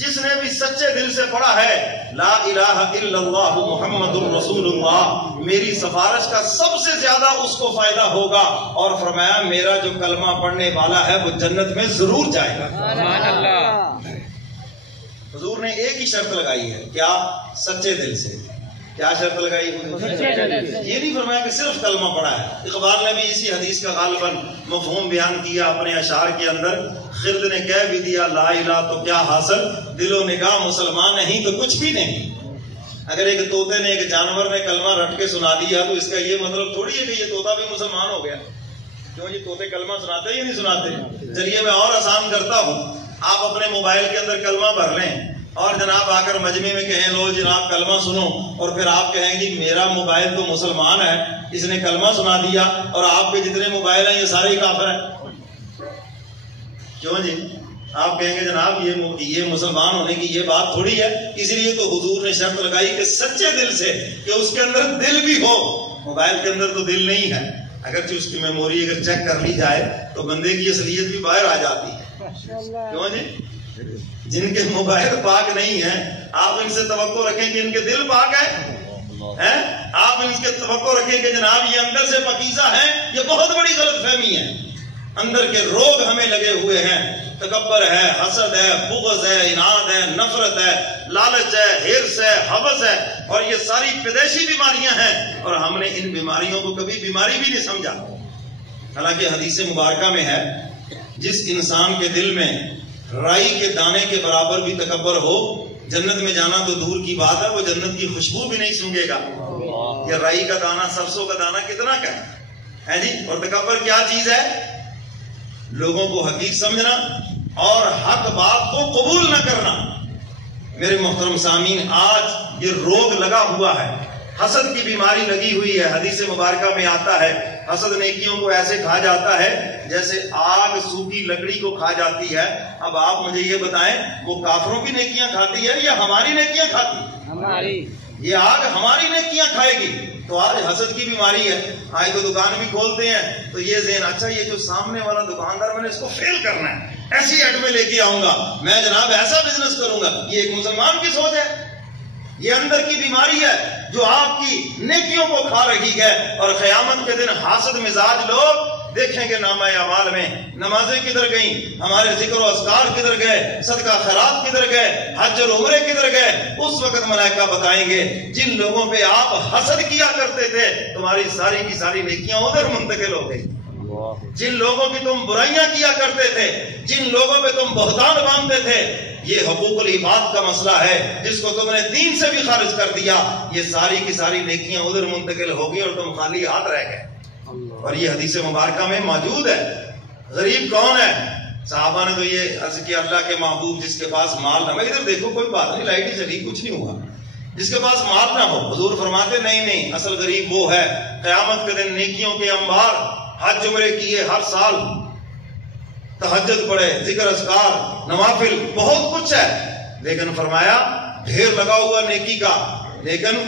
جس نے بھی سچے دل سے پڑھا ہے لا الہ الا اللہ محمد الرسول اللہ میری سفارش کا سب سے زیادہ اس کو فائدہ ہوگا. اور فرمایا میرا جو کلمہ پڑھنے والا ہے وہ جنت میں ضرور جائے گا. سبحان اللہ. حضور نے ایک ہی شرط لگائی ہے. کیا؟ سچے دل سے. کیا شرط لگائی؟ یہ نہیں فرمایا کہ صرف کلمہ پڑھا ہے. اقبال نے بھی اسی حدیث کا غالباً مفہوم بیان کیا اپنے اشعار کے اندر. خرد نے کہہ بھی دیا لا الہ تو کیا حاصل، دل و نگاہ مسلمان نہیں تو کچھ بھی نہیں. اگر ایک طوطے نے ایک جانور نے کلمہ رٹ کے سنا دیا تو اس کا یہ مطلب تھوڑی ہے کہ یہ طوطا بھی مسلمان ہو گیا. کیوں جی طوطے کلمہ سناتے یا نہیں سناتے؟ چلیے میں اور آسان کرتا ہوں. آپ اپنے موبائل کے اندر کلمہ بھر لیں اور جناب آ کر مجمع میں کہیں لو جناب کلمہ سنو، اور پھر آپ کہیں گے میرا موبائل تو مسلمان ہے، اس نے کلمہ سنا دیا، اور آپ کے جتنے موبائل ہیں یہ سارے ہی کافر ہیں. کیوں جی؟ آپ کہیں گے جناب یہ مسلمان ہونے کی یہ بات تھوڑی ہے. اس لیے تو حضور نے شرط لگائی کہ سچے دل سے، کہ اس کے اندر دل بھی ہو. موبائل کے اندر تو دل نہیں ہے، اگرچہ اس کی میموری اگر چیک کر لی جائے تو بندے کی اصلیت بھی باہر آ جاتی ہے. کیوں جی؟ جن کے موبائل پاک نہیں ہیں آپ ان سے توقع رکھیں کہ ان کے دل پاک ہے؟ آپ ان کے توقع رکھیں کہ جناب یہ اندر سے پاکیزہ ہیں؟ یہ بہت بڑی غلط فہمی ہے. اندر کے روگ ہمیں لگے ہوئے ہیں. تکبر ہے، حسد ہے، بغض ہے، اناد ہے، نفرت ہے، لالچ ہے، ہرس ہے، حوث ہے، اور یہ ساری پیدائشی بیماریاں ہیں، اور ہم نے ان بیماریوں کو کبھی بیماری بھی نہیں سمجھا. حالانکہ حدیث مبارکہ میں ہے جس انسان کے دل میں رائی کے دانے کے برابر بھی تکبر ہو، جنت میں جانا تو دور کی بات ہے، وہ جنت کی خوشبو بھی نہیں سونگے گا. یہ رائی کا دانہ، سرسوں کا دانہ کتنا کا ہے جی؟ اور تکبر کیا چیز ہے؟ لوگوں کو حقیق سمجھنا اور حق بات کو قبول نہ کرنا. میرے محترم سامعین، آج یہ روگ لگا ہوا ہے، حسد کی بیماری لگی ہوئی ہے. حدیث مبارکہ میں آتا ہے حسد نیکیوں کو ایسے کھا جاتا ہے جیسے آگ سوکھی لکڑی کو کھا جاتی ہے. اب آپ مجھے یہ بتائیں، وہ کافروں کی نیکیاں کھاتی ہے یا ہماری نیکیاں کھاتی ہے؟ ہماری. یہ آگ ہماری نیکیاں کھائے گی. تو آج حسد کی بیماری ہے. آج تو دکان بھی کھولتے ہیں تو یہ ذہن، اچھا یہ جو سامنے والا دکاندار میں نے اس کو فیل کرنا ہے، ایسی ایڈ میں لے کے آؤں گا، میں جناب ایسا بزنس کروں گا. یہ ایک مسلمان کی سوچ ہے. یہ اندر کی بیماری ہے جو آپ کی نیکیوں کو کھا رہی ہے. اور قیامت کے دن حاسد مزاج لوگ دیکھیں گے نامہ اعمال میں نمازیں کدھر گئیں، ہمارے ذکر و اذکار کدھر گئے، صدقہ خیرات کدھر گئے، حج اور عمرے کدھر گئے. اس وقت ملائکہ بتائیں گے جن لوگوں پہ آپ حسد کیا کرتے تھے تمہاری ساری کی ساری نیکیاں ادھر منتقل ہو گئی. جن لوگوں کی تم برائیاں کیا کرتے تھے، جن لوگوں پہ تم بہتان باندھتے تھے، یہ حقوق العباد کا مسئلہ ہے جس کو تم نے دین سے بھی خارج کر دیا. یہ ساری کی ساری نیکیاں ادھر منتقل ہو گئی اور تم خالی ہاتھ رہ گئے. اور یہ حدیث مبارکہ میں موجود ہے. غریب کون ہے؟ صحابہ نے تو یہ عرض کیا اللہ کے محبوب جس کے پاس مال نہ ہو. ادھر دیکھو کوئی بات نہیں، لائٹ ہی چلی، کچھ نہیں ہوا. جس کے پاس مال نہ ہو. حضور فرماتے نہیں، اصل غریب وہ ہے قیامت کے دن نیکیوں کے انبار، حج عمرے کیے ہر سال، تہجد پڑھے، ذکر اذکار، نوافل، بہت کچھ ہے، لیکن فرمایا ڈھیر لگا ہوا نیکی کا، لیکن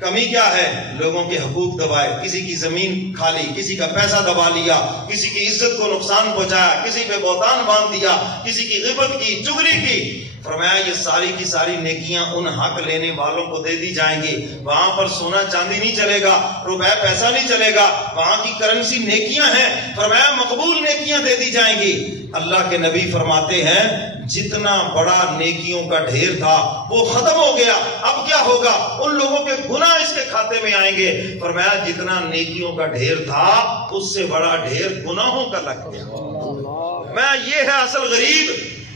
کمی کیا ہے؟ لوگوں کے حقوق دبائے، کسی کی زمین کھا لی، کسی کا پیسہ دبا لیا، کسی کی عزت کو نقصان پہنچایا، کسی پہ بہتان باندھ دیا، کسی کی غیبت کی، چغلی کی. فرمایا یہ ساری کی ساری نیکیاں ان حق لینے والوں کو دے دی جائیں گی. وہاں پر سونا چاندی نہیں چلے گا، روپے پیسہ نہیں چلے گا، وہاں کی کرنسی نیکیاں ہیں. فرمایا مقبول نیکیاں دے دی جائیں گی. اللہ کے نبی فرماتے ہیں جتنا بڑا نیکیوں کا ڈھیر تھا وہ ختم ہو گیا. اب کیا ہوگا؟ ان لوگوں کے گناہ اس کے کھاتے میں آئیں گے. فرمایا جتنا نیکیوں کا ڈھیر تھا اس سے بڑا ڈھیر گناہوں کا لگ گیا. میں یہ ہے اصل غریب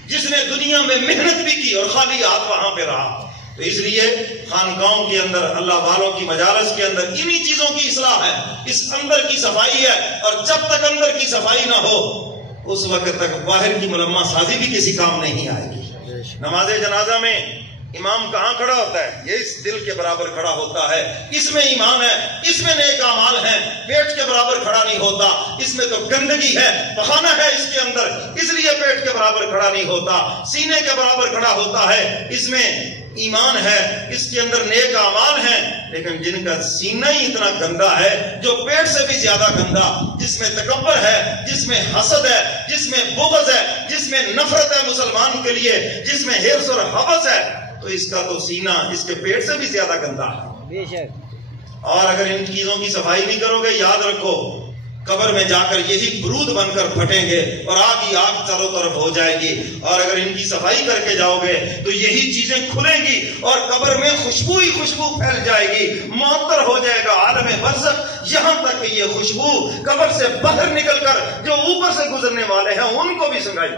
جس نے دنیا میں محنت بھی کی اور خالی ہاتھ وہاں پہ رہا. تو اس لیے خانقاہوں کے اندر، اللہ والوں کی مجالس کے اندر انہی چیزوں کی اصلاح ہے، اس اندر کی صفائی ہے. اور جب تک اندر کی صفائی نہ ہو اس وقت تک باہر کی ملمہ سازی بھی کسی کام نہیں آئے گی. نماز جنازہ میں امام کہاں کھڑا ہوتا ہے؟ یہ اس دل کے برابر کھڑا ہوتا ہے. اس میں ایمان ہے، اس میں نیک اعمال ہیں. پیٹ کے برابر کھڑا نہیں ہوتا، اس میں تو گندگی ہے، پخانہ ہے اس کے اندر، اس لیے پیٹ کے برابر کھڑا نہیں ہوتا. سینے کے برابر کھڑا ہوتا ہے، اس میں ایمان ہے، اس کے اندر نیک اعمال ہیں. لیکن جن کا سینہ ہی اتنا گندا ہے، جو پیٹ سے بھی زیادہ گندا، جس میں تکبر ہے، جس میں حسد ہے، جس میں بغض ہے، جس میں نفرت ہے مسلمان کے لیے، جس میں ہرس اور ہوس ہے، تو اس کا تو سینہ اس کے پیٹ سے بھی زیادہ گندا ہے. بے شک. اور اگر ان چیزوں کی صفائی نہیں کرو گے، یاد رکھو قبر میں جا کر یہی برود بن کر پھٹیں گے اور آگ ہی آگ چاروں طرف ہو جائے گی. اور اگر ان کی صفائی کر کے جاؤ گے تو یہی چیزیں کھلیں گی اور قبر میں خوشبو ہی خوشبو پھیل جائے گی. معطر ہو جائے گا عالم برزخ، یہاں تک کہ یہ خوشبو قبر سے باہر نکل کر جو اوپر سے گزرنے والے ہیں ان کو بھی سنگائی،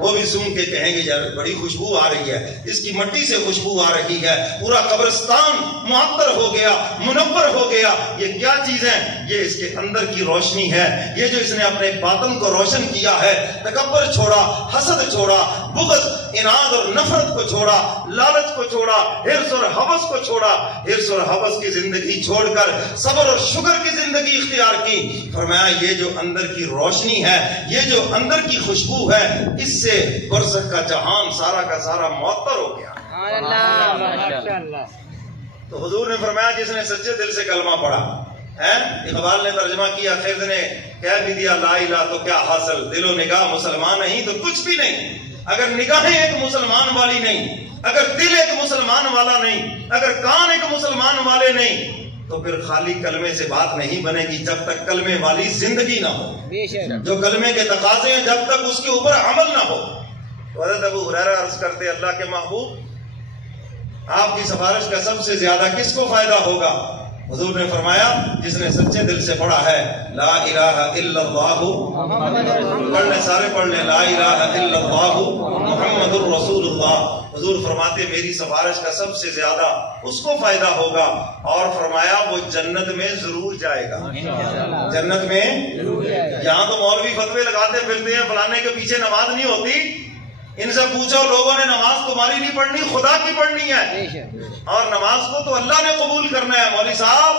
وہ بھی سن کے کہیں گے یار بڑی خوشبو آ رہی ہے، اس کی مٹی سے خوشبو آ رہی ہے، پورا قبرستان معطر ہو گیا، منور ہو گیا۔ یہ کیا چیز ہے؟ یہ اس کے اندر کی روشنی ہے، یہ جو اس نے اپنے باطن کو روشن کیا ہے، تکبر چھوڑا، حسد چھوڑا، بغض، اناد اور نفرت کو چھوڑا، لالچ کو چھوڑا، حرص اور ہوس کو چھوڑا، حرص اور ہوس کی زندگی چھوڑ کر صبر اور شکر کی زندگی اختیار کی۔ فرمایا یہ جو اندر کی روشنی ہے، یہ جو اندر کی خوشبو ہے، اس سے برزخ کا جہان سارا کا سارا معطر ہو گیا۔ تو حضور نے فرمایا جس نے سچے دل سے کلمہ پڑھا ہے، اقبال نے ترجمہ کیا، خرد نے کہہ بھی دیا لا الہ تو کیا حاصل، دل و نگاہ مسلمان نہیں تو کچھ بھی نہیں۔ اگر نگاہیں ایک مسلمان والی نہیں، اگر دل ایک مسلمان والا نہیں، اگر کان ایک مسلمان والے نہیں، تو پھر خالی کلمے سے بات نہیں بنے گی جب تک کلمے والی زندگی نہ ہو، جو کلمے کے تقاضے ہیں جب تک اس کے اوپر عمل نہ ہو۔ حضرت ابو ہریرہ عرض کرتے اللہ کے محبوب آپ کی سفارش کا سب سے زیادہ کس کو فائدہ ہوگا؟ حضور نے فرمایا جس نے سچے دل سے پڑھا ہے لا الہ الا اللہ، پڑھنے سارے پڑھ لیں لا الہ الا اللہ محمد الرسول اللہ۔ حضور فرماتے میری سفارش کا سب سے زیادہ اس کو فائدہ ہوگا، اور فرمایا وہ جنت میں ضرور جائے گا، جنت میں۔ یہاں تو مولوی فتوے لگاتے پھرتے ہیں فلانے کے پیچھے نماز نہیں ہوتی، ان سے پوچھو لوگوں نے نماز تمہاری نہیں پڑھنی خدا کی پڑھنی ہے، اور نماز کو تو اللہ نے قبول کرنا ہے۔ مولوی صاحب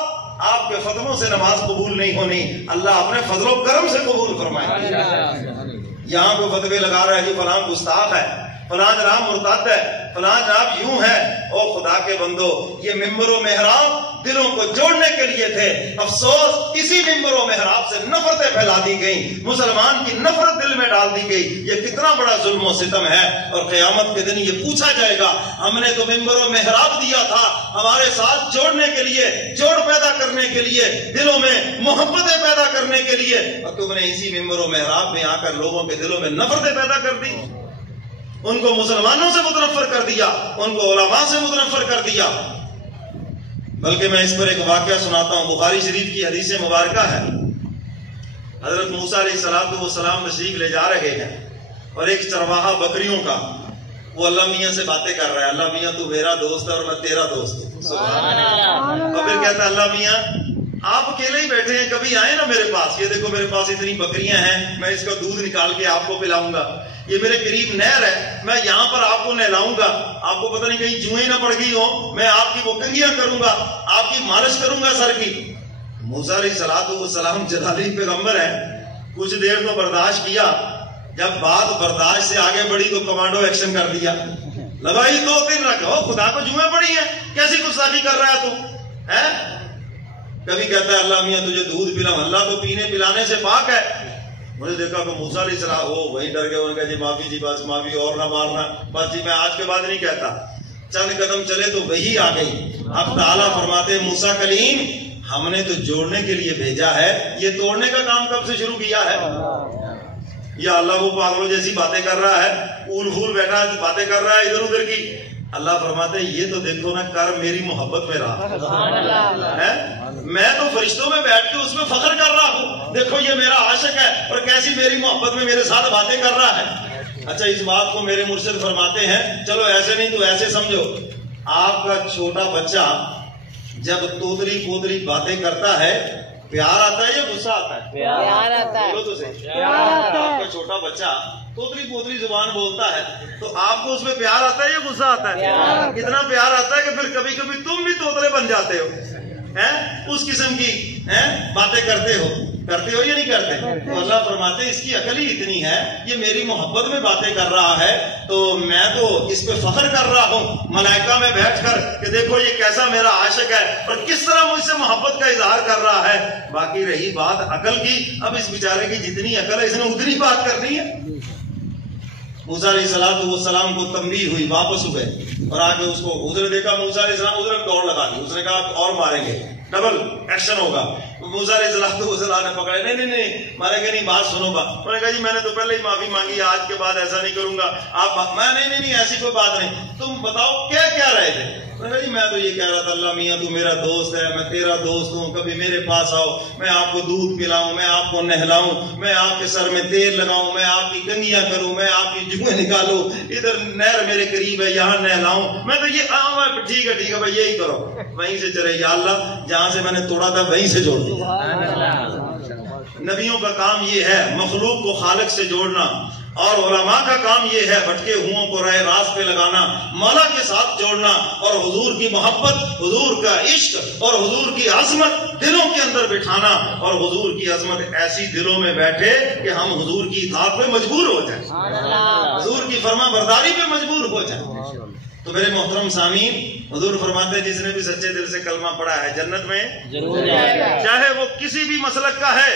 آپ کے فتووں سے نماز قبول نہیں ہونی، اللہ اپنے فضل و کرم سے قبول فرمائے۔ یہاں کوئی فتوے لگا رہا ہے جی فلاں گستاخ ہے، فلاں جناب مرتد ہے، فلاں جناب یوں ہے۔ او خدا کے بندو، یہ ممبر و محراب دلوں کو جوڑنے کے لیے تھے، افسوس اسی ممبر و محراب سے نفرتیں پھیلا دی گئیں، مسلمان کی نفرت دل میں ڈال دی گئی۔ یہ کتنا بڑا ظلم و ستم ہے، اور قیامت کے دن یہ پوچھا جائے گا ہم نے تو ممبر و محراب دیا تھا ہمارے ساتھ جوڑنے کے لیے، جوڑ پیدا کرنے کے لیے، دلوں میں محبتیں پیدا کرنے کے لیے، اور تم نے اسی ممبر و محراب میں آ کر لوگوں کے دلوں میں نفرتیں پیدا کر دی، ان کو مسلمانوں سے متنفر کر دیا، ان کو علماء سے متنفر کر دیا۔ بلکہ میں اس پر ایک واقعہ سناتا ہوں، بخاری شریف کی حدیث مبارکہ ہے۔ حضرت موسیٰ علیہ السلام تشریف لے جا رہے ہیں، اور ایک چرواہا بکریوں کا وہ اللہ میاں سے باتیں کر رہا ہے، اللہ میاں تو میرا دوست ہے اور میں تیرا دوست ہوں، سبحان اللہ۔ اور پھر کہتا ہے اللہ میاں آپ اکیلے ہی بیٹھے ہیں، کبھی آئے نا میرے پاس، یہ دیکھو میرے پاس اتنی بکریاں ہیں، میں اس کا دودھ نکال کے آپ کو پلاؤں گا، یہ میرے قریب نہر ہے، میں یہاں پر آپ کو نہلاؤں گا، آپ کو پتہ نہیں کہیں جوئیں نہ پڑ گئی ہوں، میں آپ کی وہ کنگھیاں کروں گا، آپ کی مالش کروں گا سر کی۔ موسیٰ علیہ السلام جلالی پیغمبر ہیں، کچھ دیر تو برداشت کیا، جب بات برداشت سے آگے بڑھی تو کمانڈو ایکشن کر دیا، لگائی 2 دن رکھو، خدا کو جوئیں پڑی ہیں، کیسی گستاخی کر رہا ہے تو ہے؟ کبھی کہتا ہے اللہ میاں تجھے دودھ پلاؤں، اللہ تو پینے پلانے سے پاک ہے۔ مجھے دیکھا کہ موسیٰ علیہ السلام وہی ڈر گئے، انہوں نے کہا جی معافی جی، بس معافی، اور نہ مارنا، بس جی میں آج کے بعد نہیں کہتا۔ چند قدم چلے تو وہی آ گئی۔ اب تعالیٰ فرماتے ہیں موسیٰ کلیم ہم نے تو جوڑنے کے لیے بھیجا ہے، یہ توڑنے کا کام کب سے شروع کیا ہے؟ یا اللہ وہ پاگلوں جیسی باتیں کر رہا ہے، اول پھول بیٹھا باتیں کر رہا ہے ادھر ادھر کی۔ اللہ فرماتے ہیں یہ تو دیکھو نا کر میری محبت میں رہا ہے، میں تو فرشتوں میں بیٹھ کے اس میں فخر کر رہا ہوں، دیکھو یہ میرا عاشق ہے اور کیسی میری محبت میں میرے ساتھ باتیں کر رہا ہے۔ اچھا اس بات کو میرے مرشد فرماتے ہیں چلو ایسے نہیں تو ایسے سمجھو، آپ کا چھوٹا بچہ جب توتری پوتری باتیں کرتا ہے پیار آتا ہے یا غصہ آتا ہے؟ پیار آتا ہے۔ بولو تو صحیح، آپ کا چھوٹا بچہ توتری پوتری زبان بولتا ہے تو آپ کو اس میں پیار آتا ہے یا غصہ آتا ہے؟ اتنا پیار آتا ہے کہ پھر کبھی کبھی تم بھی توترے بن جاتے ہو، اس قسم کی باتیں کرتے ہو یا نہیں کرتے؟ تو اللہ فرماتے ہیں اس کی عقل ہی اتنی ہے، یہ میری محبت میں باتیں کر رہا ہے تو میں تو اس پہ فخر کر رہا ہوں ملائکہ میں بیٹھ کر کہ دیکھو یہ کیسا میرا عاشق ہے اور کس طرح مجھ سے محبت کا اظہار کر رہا ہے۔ باقی رہی بات عقل کی، اب اس بیچارے کی جتنی عقل ہے اس نے اتنی بات کرنی ہے۔ موسیٰ علیہ السلام کو تنبیہ ہوئی، واپس ہوئے اور آگے اس کو حضور نے دیکھا، موسیٰ علیہ السلام حضور نے دوڑ لگا دی، اس نے کہا اور ماریں گے، ڈبل ایکشن ہوگا۔ موسیٰ علیہ السلام نے پکڑے, نہیں میں نے کہا نہیں بات سنو با. میں نے کہا جی میں نے تو پہلے ہی معافی مانگی, آج کے بعد ایسا نہیں کروں گا. آپ میں نہیں ایسی کوئی بات نہیں, تم بتاؤ کیا کہہ رہے تھے؟ میں نے کہا جی میں تو یہ کہہ رہا تھا اللہ میاں تو میرا دوست ہے, میں تیرا دوست ہوں, کبھی میرے پاس آؤ, میں آپ کو دودھ پلاؤں, میں آپ کو نہلاؤں, میں آپ کے سر میں تیل لگاؤں, میں آپ کی کنگیاں کروں, میں آپ کی جوئیں نکالوں, ادھر نہر میرے قریب ہے یہاں نہلاؤں, میں تو یہ ٹھیک ہے بھائی یہی کرو. وہیں سے چلے یا اللہ جہاں سے میں نے توڑا تھا وہیں سے جوڑ دیا. نبیوں کا کام یہ ہے مخلوق کو خالق سے جوڑنا, اور علماء کا کام یہ ہے بھٹکے ہوں کو راہ راست پہ لگانا, مولا کے ساتھ جوڑنا, اور حضور کی محبت, حضور کا عشق اور حضور کی عظمت دلوں کے اندر بٹھانا, اور حضور کی عظمت ایسی دلوں میں بیٹھے کہ ہم حضور کی اطاعت پہ مجبور ہو جائیں, حضور کی فرما برداری پہ مجبور ہو جائیں. تو میرے محترم سامعین, حضور فرماتے ہیں جس نے بھی سچے دل سے کلمہ پڑھا ہے جنت میں ضرور جائے گا, چاہے وہ کسی بھی مسلک کا ہے,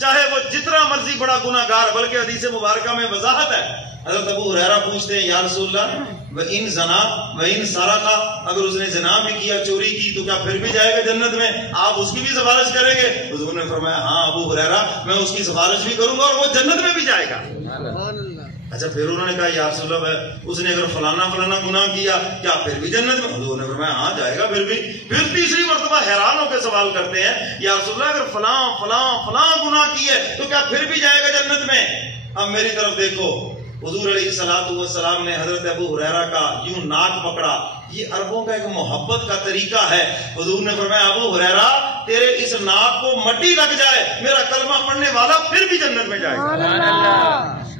چاہے وہ جتنا مرضی بڑا گناہ گار. بلکہ حدیث مبارکہ میں وضاحت ہے, حضرت ابو ہریرہ پوچھتے ہیں یا رسول اللہ وَإِن زَنَا وَإِن سَرَقَ, اگر اس نے زنا بھی کیا, چوری کی, تو کیا پھر بھی جائے گا جنت میں؟ آپ اس کی بھی سفارش کریں گے؟ حضور نے فرمایا ہاں ابو ہریرہ میں اس کی سفارش بھی کروں گا اور وہ جنت میں بھی جائے گا. اچھا پھر انہوں نے کہا یا رسول اللہ اس نے اگر فلانا گناہ کیا کیا پھر بھی جنت میں؟ حضور نے فرمایا ہاں جائے گا پھر بھی. پھر تیسری مرتبہ حیران ہو کے سوال کرتے ہیں یا رسول اللہ اگر فلاں گناہ کیے تو کیا پھر بھی جائے گا جنت میں؟ اب میری طرف دیکھو, حضور علیہ السلام نے حضرت ابو ہریرہ کا یوں ناک پکڑا. یہ عربوں کا ایک محبت کا طریقہ ہے. حضور نے فرمایا ابو ہریرہ تیرے اس ناک کو مٹی لگ جائے, میرا کلمہ پڑھنے والا پھر بھی جنت میں جائے گا.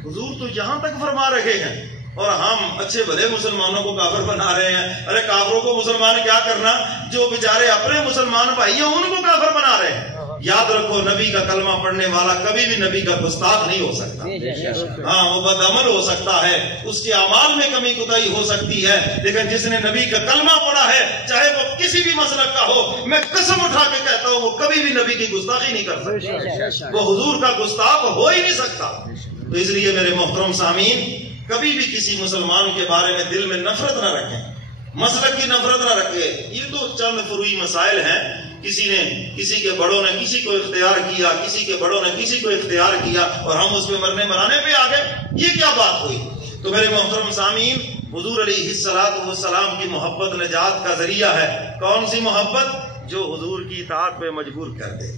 حضور تو یہاں تک فرما رہے ہیں, اور ہم اچھے بھلے مسلمانوں کو کافر بنا رہے ہیں. ارے کافروں کو مسلمان کیا کرنا, جو بیچارے اپنے مسلمان بھائی ہیں ان کو کافر بنا رہے ہیں. یاد رکھو نبی کا کلمہ پڑھنے والا کبھی بھی نبی کا گستاخ نہیں ہو سکتا. ہاں وہ بدعمل ہو سکتا ہے, اس کے اعمال میں کمی کوتاہی ہو سکتی ہے, لیکن جس نے نبی کا کلمہ پڑھا ہے چاہے وہ کسی بھی مسلک کا ہو, میں قسم اٹھا کے کہتا ہوں وہ کبھی بھی نبی کی گستاخی نہیں کر سکتا, وہ حضور کا گستاخ ہو ہی نہیں سکتا. تو اس لیے میرے محترم سامعین کبھی بھی کسی مسلمان کے بارے میں دل میں نفرت نہ رکھیں, مسلک کی نفرت نہ رکھیں. یہ تو چند فروعی مسائل ہیں, کسی کے بڑوں نے کسی کو اختیار کیا, کسی کے بڑوں نے کسی کو اختیار کیا, اور ہم اس پہ مرنے مرانے پہ آ گئے, یہ کیا بات ہوئی؟ تو میرے محترم سامعین حضور علیہ السلام کی محبت نجات کا ذریعہ ہے. کون سی محبت؟ جو حضور کی اطاعت پہ مجبور کر دے.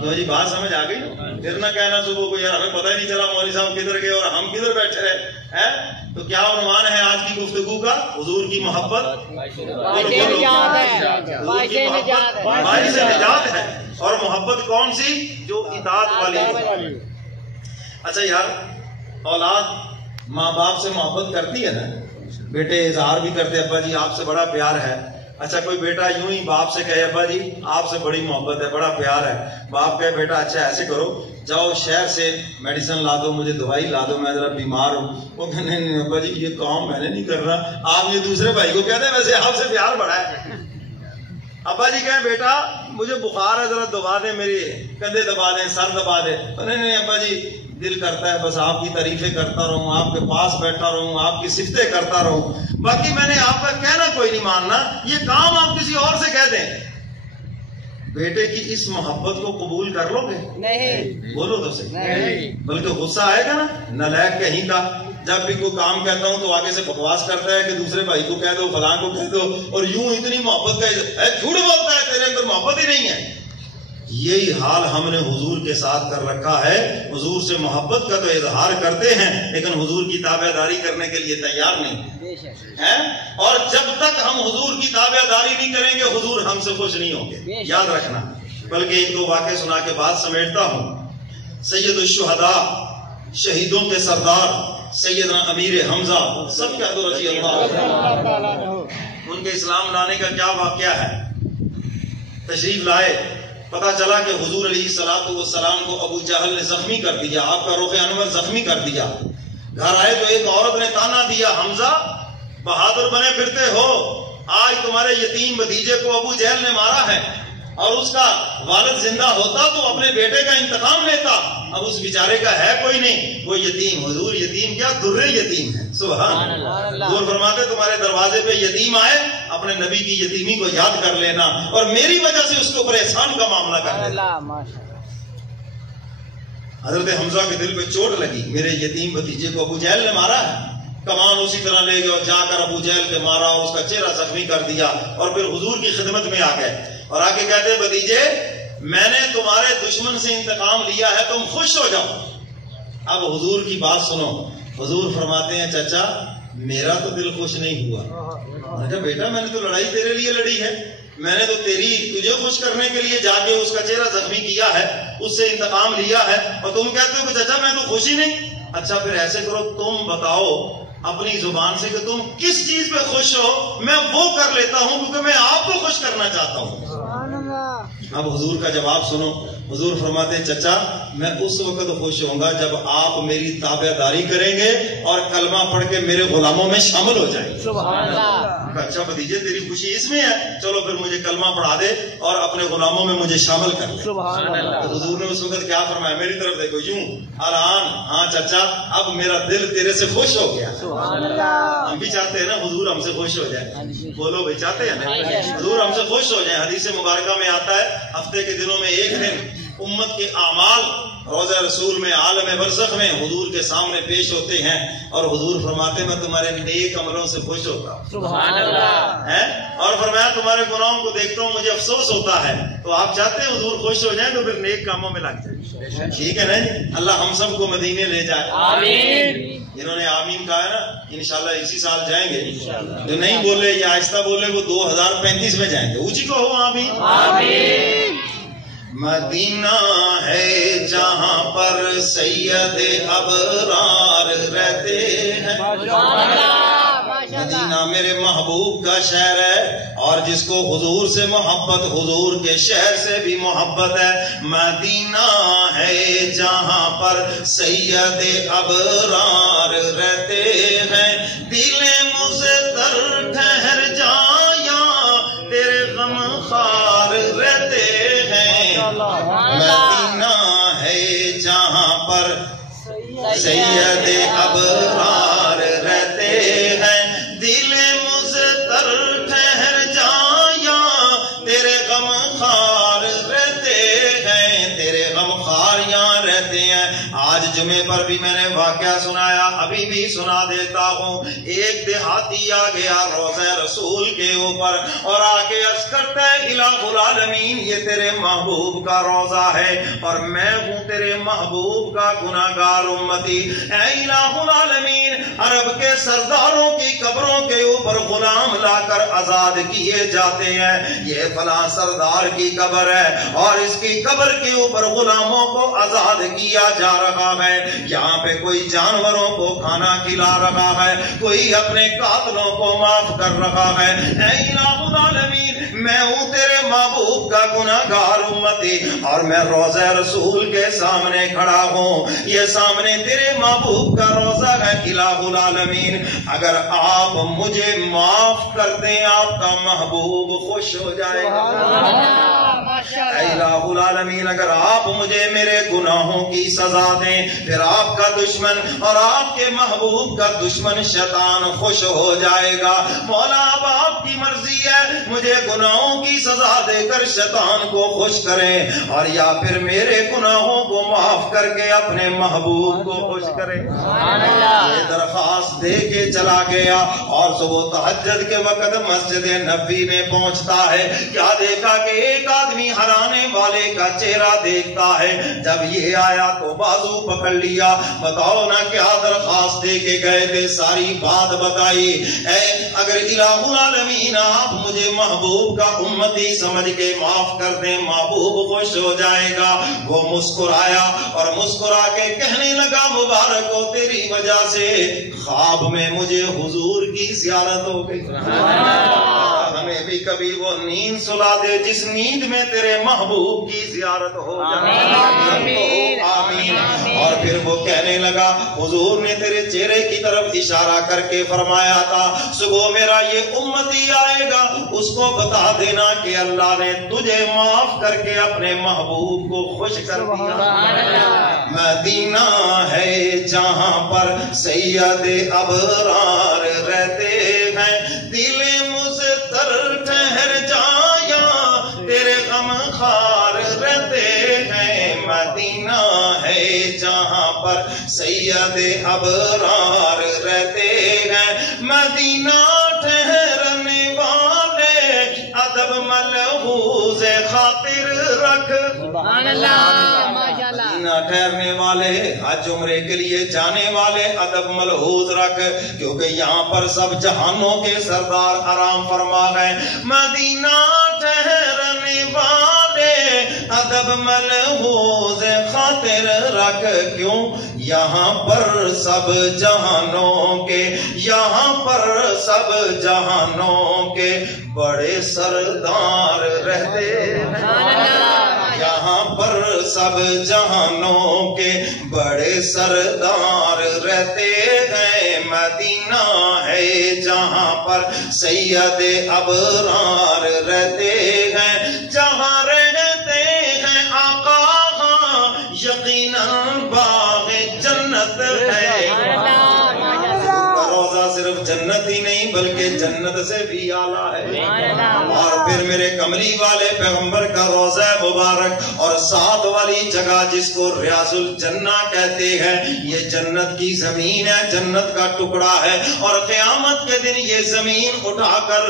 تو جی بات سمجھ آ گئی؟ پھر نہ کہنا صبح کو یار ہمیں پتہ ہی نہیں چلا مولوی صاحب کدھر گئے اور ہم کدھر بیٹھے رہے. تو کیا عنوان ہے آج کی گفتگو کا؟ حضور کی محبت باعث نجات ہے. اور محبت کون سی؟ جو اطاعت والی. اچھا یار اولاد ماں باپ سے محبت کرتی ہے نا, بیٹے اظہار بھی کرتے ابا جی آپ سے بڑا پیار ہے. اچھا کوئی بیٹا یوں ہی باپ سے کہے ابا جی آپ سے بڑی محبت ہے, بڑا پیار ہے. باپ کہے بیٹا اچھا ایسے کرو جاؤ شہر سے میڈیسن لا دو, مجھے دوائی لا دو, میں ذرا بیمار ہوں. وہ کہ نہیں ابا جی یہ کام میں نے نہیں کرنا. آپ یہ دوسرے بھائی کو کہتے ہیں ویسے آپ سے پیار بڑا ہے. ابا جی کہیں بیٹا مجھے بخار ہے ذرا دبا دیں, میری کندھے دبا دیں, سر دبا دیں. نہیں ابا جی دل کرتا ہے بس آپ کی تعریفیں کرتا رہوں, آپ کے پاس بیٹھا رہوں, آپ کی صفتیں کرتا رہوں, باقی میں نے آپ کا کہنا کوئی نہیں ماننا, یہ کام آپ کسی اور سے کہہ دیں. بیٹے کی اس محبت کو قبول کر لو گے؟ نہیں. بولو تو صحیح. نہیں. بلکہ غصہ آئے گا نا, نالائق کہیں کا. جب بھی کوئی کام کہتا ہوں تو آگے سے بکواس کرتا ہے کہ دوسرے بھائی کو کہہ دو, فلاں کو کہہ دو, اور یوں اتنی محبت کا جھوٹ بولتا ہے تیرے اندر محبت ہی نہیں ہے. یہی حال ہم نے حضور کے ساتھ کر رکھا ہے. حضور سے محبت کا تو اظہار کرتے ہیں لیکن حضور کی تابع داری کرنے کے لیے تیار نہیں ہیں, اور جب تک ہم حضور کی تابع داری نہیں کریں گے حضور ہم سے خوش نہیں ہوں گے, یاد رکھنا. بلکہ ایک دو واقعے سنا کے بعد سمیٹتا ہوں. سید الشہداء, شہیدوں کے سردار سیدنا امیر حمزہ سب کہہ دو رضی اللہ, ان کے اسلام لانے کا کیا واقعہ ہے. تشریف لائے, پتا چلا کہ حضور علیہ السلام کو ابو جہل نے زخمی کر دیا, آپ کا رخ انور زخمی کر دیا. گھر آئے تو ایک عورت نے تانا دیا, حمزہ بہادر بنے پھرتے ہو, آج تمہارے یتیم بھتیجے کو ابو جہل نے مارا ہے, اور اس کا والد زندہ ہوتا تو اپنے بیٹے کا انتقام لیتا. اب اس بیچارے کا ہے کوئی نہیں, وہ یتیم. حضور یتیم کیا, درے یتیم ہے. سبحان اللہ. حضور فرماتے تمہارے دروازے پہ یتیم آئے, اپنے نبی کی یتیمی کو یاد کر لینا اور میری وجہ سے اس کے اوپر احسان کا معاملہ کر لینا. حضرت حمزہ کے دل پہ چوٹ لگی, میرے یتیم بھتیجے کو ابو جہل نے مارا ہے. کمان اسی طرح لے گئے اور جا کر ابو جہل کے مارا اور اس کا چہرہ زخمی کر دیا اور پھر حضور کی خدمت میں آ گئے اور آگے کہتے بھتیجے میں نے تمہارے دشمن سے انتقام لیا ہے, تم خوش ہو جاؤ. اب حضور کی بات سنو. حضور فرماتے ہیں چچا میرا تو دل خوش نہیں ہوا. میں نے کہا بیٹا میں نے تو لڑائی تیرے لیے لڑی ہے, میں نے تو تجھے خوش کرنے کے لیے جا کے اس کا چہرہ زخمی کیا ہے, اس سے انتقام لیا ہے, اور تم کہتے ہو کہ چچا میں تو خوش ہی نہیں. اچھا پھر ایسے کرو تم بتاؤ اپنی زبان سے کہ تم کس چیز پہ خوش ہو, میں وہ کر لیتا ہوں کیونکہ میں آپ کو خوش کرنا چاہتا ہوں. اب حضور کا جواب سنو. حضور فرماتے ہیں چچا میں اس وقت خوش ہوں گا جب آپ میری تابع داری کریں گے اور کلمہ پڑھ کے میرے غلاموں میں شامل ہو جائیں گے. اچھا بھتیجے تیری خوشی اس میں ہے, چلو پھر مجھے کلمہ پڑھا دے اور اپنے غلاموں میں مجھے شامل کر لے. حضور نے اس وقت کیا فرمایا, میری طرف دیکھو یوں الان, ہاں چچا اب میرا دل تیرے سے خوش ہو گیا. ہم بھی چاہتے ہیں نا حضور ہم سے خوش ہو جائے, بولو بھائی چاہتے ہیں نا حضور ہم سے خوش ہو جائیں. حدیث مبارکہ میں آتا ہے ہفتے کے دنوں میں ایک دن امت کے اعمال روضہ رسول میں عالم برزخ میں حضور کے سامنے پیش ہوتے ہیں اور حضور فرماتے میں تمہارے نیک عملوں سے خوش ہوتا ہوں. سبحان اللہ. اور فرمایا تمہارے گناہوں کو دیکھتا ہوں مجھے افسوس ہوتا ہے. تو آپ چاہتے ہیں حضور خوش ہو جائیں تو پھر نیک کاموں میں لگ جائیں. ٹھیک ہے نا جی, اللہ ہم سب کو مدینے لے جائے. آمین. جنہوں نے آمین کہا ہے نا انشاءاللہ اسی سال جائیں گے, جو نہیں بولے یا آہستہ بولے وہ 2035 میں جائیں گے. اونچی کہو آمین. آمین. مدینہ ہے جہاں پر سید ابرار رہتے ہیں. مدینہ میرے محبوب کا شہر ہے اور جس کو حضور سے محبت حضور کے شہر سے بھی محبت ہے. مدینہ ہے جہاں پر سید ابرار رہتے ہیں. دل مزدر ٹھہر جایا تیرے غم خار رہتے ہیں. مدینہ ہے جہاں پر سید ابرار رہتے ہیں. دل مزدر ٹھہر جایا تیرے غم خار رہتے ہیں. تیرے غم خار یہاں رہتے ہیں. آج جمعے پر بھی میں نے واقعہ سنایا, ابھی بھی سنا دیتا ہوں. ایک دیہاتی آ گیا روضہ رسول کے اوپر اور آ کے عرض کرتا ہے الہ العالمین یہ تیرے محبوب کا روضہ ہے اور میں ہوں تیرے محبوب کا گناہگار امتی. اے الہ العالمین عرب کے سرداروں کی قبروں کے اوپر غلام لا کر آزاد کیے جاتے ہیں. یہ فلاں سردار کی قبر ہے اور اس کی قبر کے اوپر غلاموں کو آزاد کیا جا رہا ہے. یہاں پہ کوئی جانوروں کو کھانا کھلا رہا ہے, کوئی اپنے قاتلوں کو معاف کر رہا ہے. اے الہ العالمین میں ہوں تیرے محبوب کا گناہگار امتی اور میں روضہ رسول کے سامنے کھڑا ہوں. یہ سامنے تیرے محبوب کا روضہ ہے. الہ العالمین اگر آپ مجھے معاف کر دیں آپ کا محبوب خوش ہو جائے گا. اے الہ العالمین اگر آپ مجھے میرے گناہوں کی سزا دیں پھر آپ کا دشمن اور آپ کے محبوب کا دشمن شیطان خوش ہو جائے گا. مولا اب آپ کی مرضی ہے مجھے گناہوں کی سزا دے کر شیطان کو خوش کریں اور یا پھر میرے گناہوں کو معاف کر کے اپنے محبوب کو خوش کریں. یہ درخواست دے کے چلا گیا اور صبح تہجد کے وقت مسجد نبوی میں پہنچتا ہے. کیا دیکھا کہ ایک آدمی ہرانے والے کا چہرہ دیکھتا ہے. جب یہ آیا تو بازو پکڑ لیا. بتاؤ نا کیا درخواست دے کے گئے تھے, ساری بات بتائی. اے اگر الہ العالمین آپ مجھے محبوب کا امتی سمجھ کے معاف کر دیں محبوب خوش ہو جائے گا. وہ مسکرایا اور مسکرا کے کہنے لگا مبارک ہو تیری وجہ سے خواب میں مجھے حضور کی زیارت ہو گئی. ہمیں ہمیں بھی کبھی وہ نیند سلا دے جس نیند میں تیرے محبوب کی زیارت ہو جائے. آمین. اور پھر وہ کہنے لگا حضور نے تیرے چہرے کی طرف اشارہ کر کے فرمایا تھا صبح میرا یہ امتی آئے گا اس کو بتا دینا کہ اللہ نے تجھے معاف کر کے اپنے محبوب کو خوش کر دیا. مدینہ ہے جہاں پر سید ابرار رہتے ہیں دل مضطر ٹھہر جایا تیرے غم خار رہتے ہیں. مدینہ ہے جہاں پر سید ابرار رہتے ہیں مدینہ ٹھہرنے والے ادب ملحوظ خاطر رکھ. مدینہ ٹھہرنے والے حج عمرے کے لیے جانے والے ادب ملحوظ رکھ کیونکہ یہاں پر سب جہانوں کے سردار آرام فرما گئے. مدینہ ٹھہرنے والے ادب ملحوظ خاطر رکھ کیوں یہاں پر سب جہانوں کے یہاں پر سب جہانوں کے بڑے سردار رہتے ہیں. یہاں پر سب جہانوں کے بڑے سردار رہتے ہیں. مدینہ ہے جہاں پر سید ابرار رہتے ہیں جہاں رہتے ہیں آقا یقیناً باغ جنت ہے. روزہ صرف جنت ہی نہیں بلکہ جنت سے بھی اعلیٰ ہے. اور پھر میرے کملی والے پیغمبر کا روزہ مبارک اور ساتھ والی جگہ جس کو ریاض الجنہ کہتے ہیں یہ جنت کی زمین ہے جنت کا ٹکڑا ہے اور قیامت کے دن یہ زمین اٹھا کر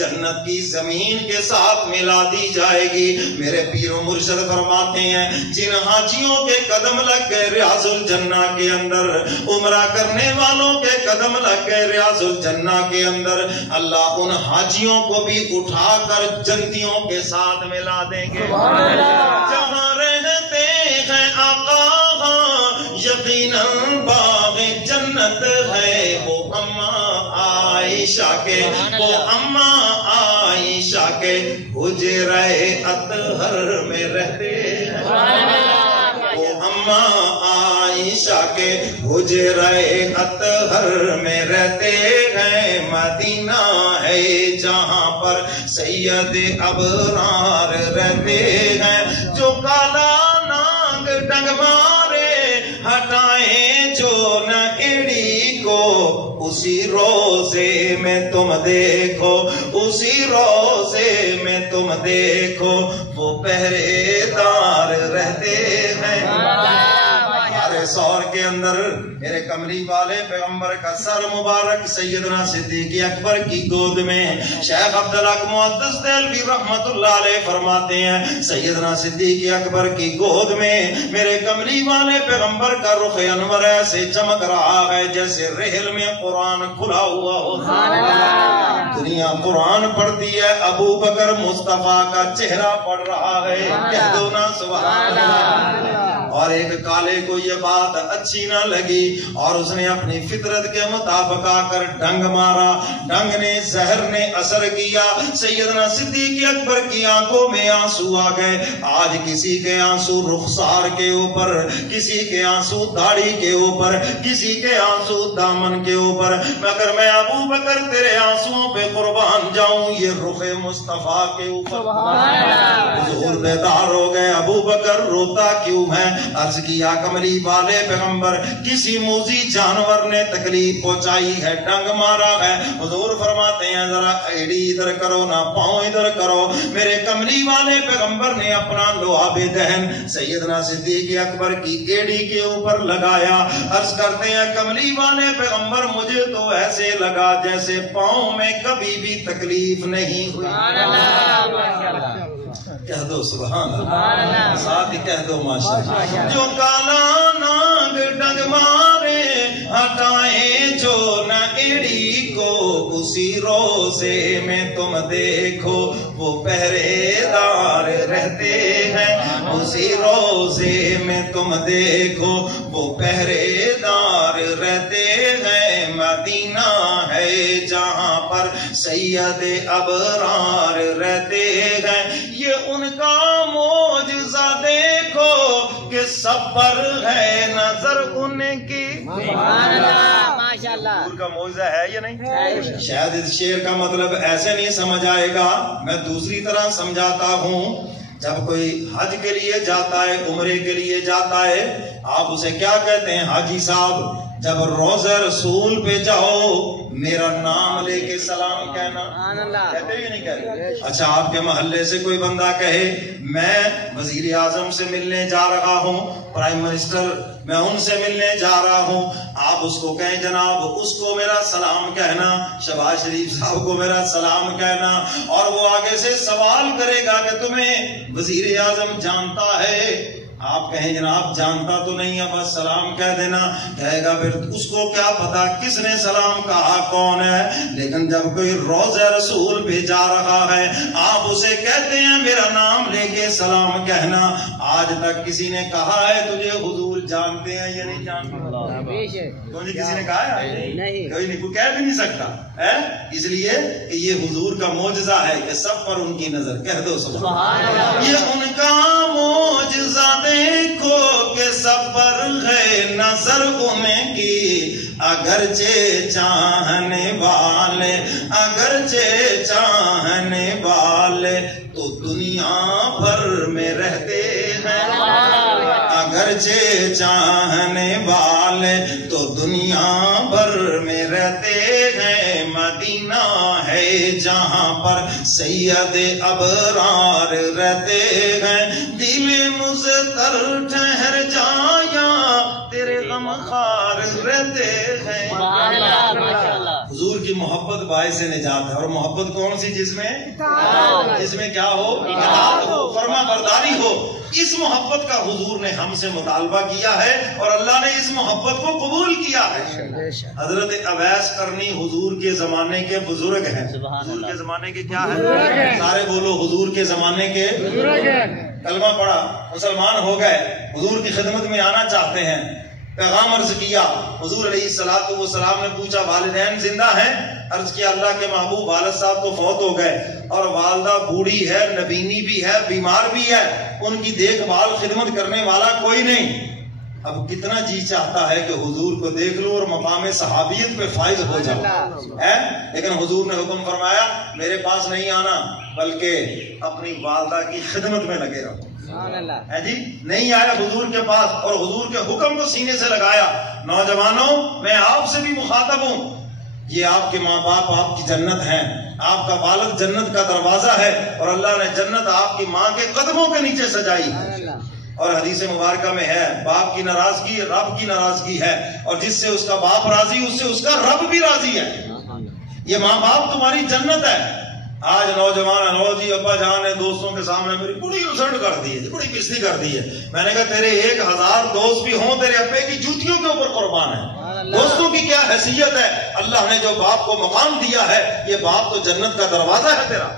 جنت کی زمین کے ساتھ ملا دی جائے گی. میرے پیر و مرشد فرماتے ہیں جن حاجیوں کے قدم لگ گئے ریاض الجنہ کے اندر عمرہ کرنے والوں کے قدم لگ گئے ریاض الجنہ کے اندر اللہ ان حاجیوں کو بھی اٹھا کر جنتیوں کے ساتھ ملا دیں گے. جہاں رہتے ہیں آقا یقیناً باغ جنت ہے. وہ اماں عائشہ کے وہ اماں عائشہ کے حجرے اطہر میں رہتے ہیں. وہ اماں عائشہ کے حجرے اطہر میں رہتے ہیں. مدینہ ہے جہاں پر سید ابرار رہتے ہیں جو کالا نانگ ڈنگ مارے ہٹائیں جو نہ ایڑی کو اسی روزے میں تم دیکھو اسی روزے میں تم دیکھو وہ پہرے دار رہتے ہیں. سور کے اندر میرے کملی والے پیغمبر کا سر مبارک سیدنا صدیق اکبر کی گود میں شیخ عبدالحق محدث دہلوی رحمت اللہ علیہ فرماتے ہیں سیدنا صدیق اکبر کی گود میں میرے کملی والے پیغمبر کا رخ انور ایسے چمک رہا ہے جیسے رحل میں قرآن کھلا ہوا ہوتا ہے. دنیا قرآن پڑھتی ہے ابو بکر مصطفیٰ کا چہرہ پڑھ رہا ہے. کہہ دو نا سبحان اللہ. اور ایک کالے کو یہ بات اچھی نہ لگی اور اس نے اپنی فطرت کے مطابق آ کر ڈنگ مارا. ڈنگ نے زہر نے اثر کیا. سیدنا صدیق اکبر کی آنکھوں میں آنسو آ گئے. آج کسی کے آنسو رخسار کے اوپر کسی کے آنسو داڑھی کے اوپر کسی کے آنسو دامن کے اوپر مگر میں ابو بکر تیرے آنسوؤں پہ قربان جاؤں یہ رخ مصطفیٰ کے اوپر. حضور بیدار ہو گئے. ابو بکر روتا کیوں ہے؟ عرض کیا کملی والے پیغمبر کسی موذی جانور نے تکلیف پہنچائی ہے ڈنگ مارا ہے. حضور فرماتے ہیں ذرا ایڑی ادھر کرو نہ پاؤں ادھر کرو. میرے کملی والے پیغمبر نے اپنا لعاب دہن سیدنا صدیق اکبر کی ایڑی کے اوپر لگایا. عرض کرتے ہیں کملی والے پیغمبر مجھے تو ایسے لگا جیسے پاؤں میں کبھی بھی تکلیف نہیں ہوئی. کہہ دو سبحان اللہ. ساتھ ہی کہہ دو ماشاءاللہ. جو کالا نانگ ڈنگ مارے ہٹائیں جو نہ ایڑی کو اسی روزے میں تم دیکھو وہ پہرے دار رہتے ہیں. اسی روزے میں تم دیکھو وہ پہرے دار رہتے ہیں. مدینہ ہے جہاں پر سید ابرار رہتے ہیں، یہ ان کا معجزہ دیکھو کہ سب پر ہے نظر ان کی۔ حضور کا معجزہ ہے یا نہیں؟ شاید اس شعر کا مطلب ایسے نہیں سمجھ آئے گا، میں دوسری طرح سمجھاتا ہوں۔ جب کوئی حج کے لیے جاتا ہے، عمرے کے لیے جاتا ہے، آپ اسے کیا کہتے ہیں؟ حاجی صاحب جب روضہ رسول پہ جاؤ میرا نام لے کے سلام کہنا، کہتے ہی نہیں کہتے؟ اچھا آپ کے محلے سے کوئی بندہ کہے میں وزیر اعظم سے ملنے جا رہا ہوں، پرائم منسٹر میں ان سے ملنے جا رہا ہوں، آپ اس کو کہیں جناب اس کو میرا سلام کہنا، شہباز شریف صاحب کو میرا سلام کہنا، اور وہ آگے سے سوال کرے گا کہ تمہیں وزیر اعظم جانتا ہے؟ آپ کہیں جناب جانتا تو نہیں ہے، بس سلام کہہ دینا۔ کہے گا پھر اس کو کیا پتا کس نے سلام کہا، کون ہے؟ لیکن جب کوئی روضہ رسول پہ جا رہا ہے آپ اسے کہتے ہیں میرا نام لے کے سلام کہنا۔ آج تک کسی نے کہا ہے تجھے حضور جانتے ہیں یا نہیں جانتے؟ کون کسی نے کہا ہے؟ کوئی نہیں، کوئی کہہ بھی نہیں سکتا ہے۔ اس لیے کہ یہ حضور کا معجزہ ہے کہ سب پر ان کی نظر، کہہ دو سبحان اللہ۔ یہ ان کا معجزہ دیکھو کہ سب پر ہے نظر ان کی، اگرچہ چاہنے والے، اگرچہ چاہنے والے تو دنیا بھر میں رہتے ہیں، اگرچہ چاہنے والے تو دنیا بھر میں رہتے ہیں، مدینہ ہے جہاں پر سید ابرار رہتے ہیں، دل مضطر ٹھہر جایا تیرے غم خار رہتے ہیں۔ حضور کی محبت باعث نجات ہے، اور محبت کون سی؟ جس میں کیا ہو؟ اطاعت ہو، فرما برداری ہو۔ اس محبت کا حضور نے ہم سے مطالبہ کیا ہے اور اللہ نے اس محبت کو قبول کیا ہے۔ حضرت اویس قرنی حضور کے زمانے کے بزرگ ہیں۔ حضور کے زمانے کے کیا ہے؟ سارے بولو حضور کے زمانے کے بزرگ ہیں۔ کلمہ پڑھا، مسلمان ہو گئے، حضور کی خدمت میں آنا چاہتے ہیں، پیغام عرض کیا۔ حضور علیہ الصلوۃ والسلام نے پوچھا والدین زندہ ہیں؟ عرض کیا اللہ کے محبوب والد صاحب تو فوت ہو گئے، اور والدہ بوڑھی ہے، نبینی بھی ہے، بیمار بھی ہے، ان کی دیکھ بھال خدمت کرنے والا کوئی نہیں۔ اب کتنا جی چاہتا ہے کہ حضور کو دیکھ لو اور مقام صحابیت پہ فائز ہو جاؤ، لیکن حضور نے حکم فرمایا میرے پاس نہیں آنا بلکہ اپنی والدہ کی خدمت میں لگے رہو۔ جی نہیں آیا حضور کے پاس اور حضور کے حکم کو سینے سے لگایا۔ نوجوانوں میں آپ سے بھی مخاطب ہوں، یہ آپ کے ماں باپ آپ کی جنت ہیں، آپ کا والد جنت کا دروازہ ہے، اور اللہ نے جنت آپ کی ماں کے قدموں کے نیچے سجائی ہے۔ اور حدیث مبارکہ میں ہے باپ کی ناراضگی رب کی ناراضگی ہے، اور جس سے اس کا باپ راضی اس سے اس کا رب بھی راضی ہے۔ یہ ماں باپ تمہاری جنت ہے۔ آج نوجوان جی ابا جان نے دوستوں کے سامنے میری بڑی انسلٹ کر دی ہے، بڑی بےزتی کر دی ہے۔ میں نے کہا تیرے 1000 دوست بھی ہوں تیرے ابے کی جوتیوں کے اوپر قربان ہے۔ دوستوں کی کیا حیثیت ہے؟ اللہ نے جو باپ کو مقام دیا ہے، یہ باپ تو جنت کا دروازہ ہے تیرا۔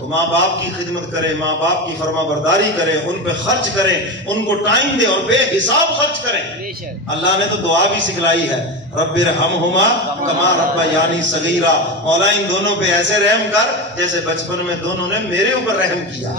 تو ماں باپ کی خدمت کرے، ماں باپ کی فرما برداری کرے، ان پہ خرچ کرے، ان کو ٹائم دے اور بے حساب خرچ کریں۔ اللہ نے تو دعا بھی سکھلائی ہے، رب ارحمہما کما ربیانی صغیرا، مولا ان دونوں پہ ایسے رحم کر جیسے بچپن میں دونوں نے میرے اوپر رحم کیا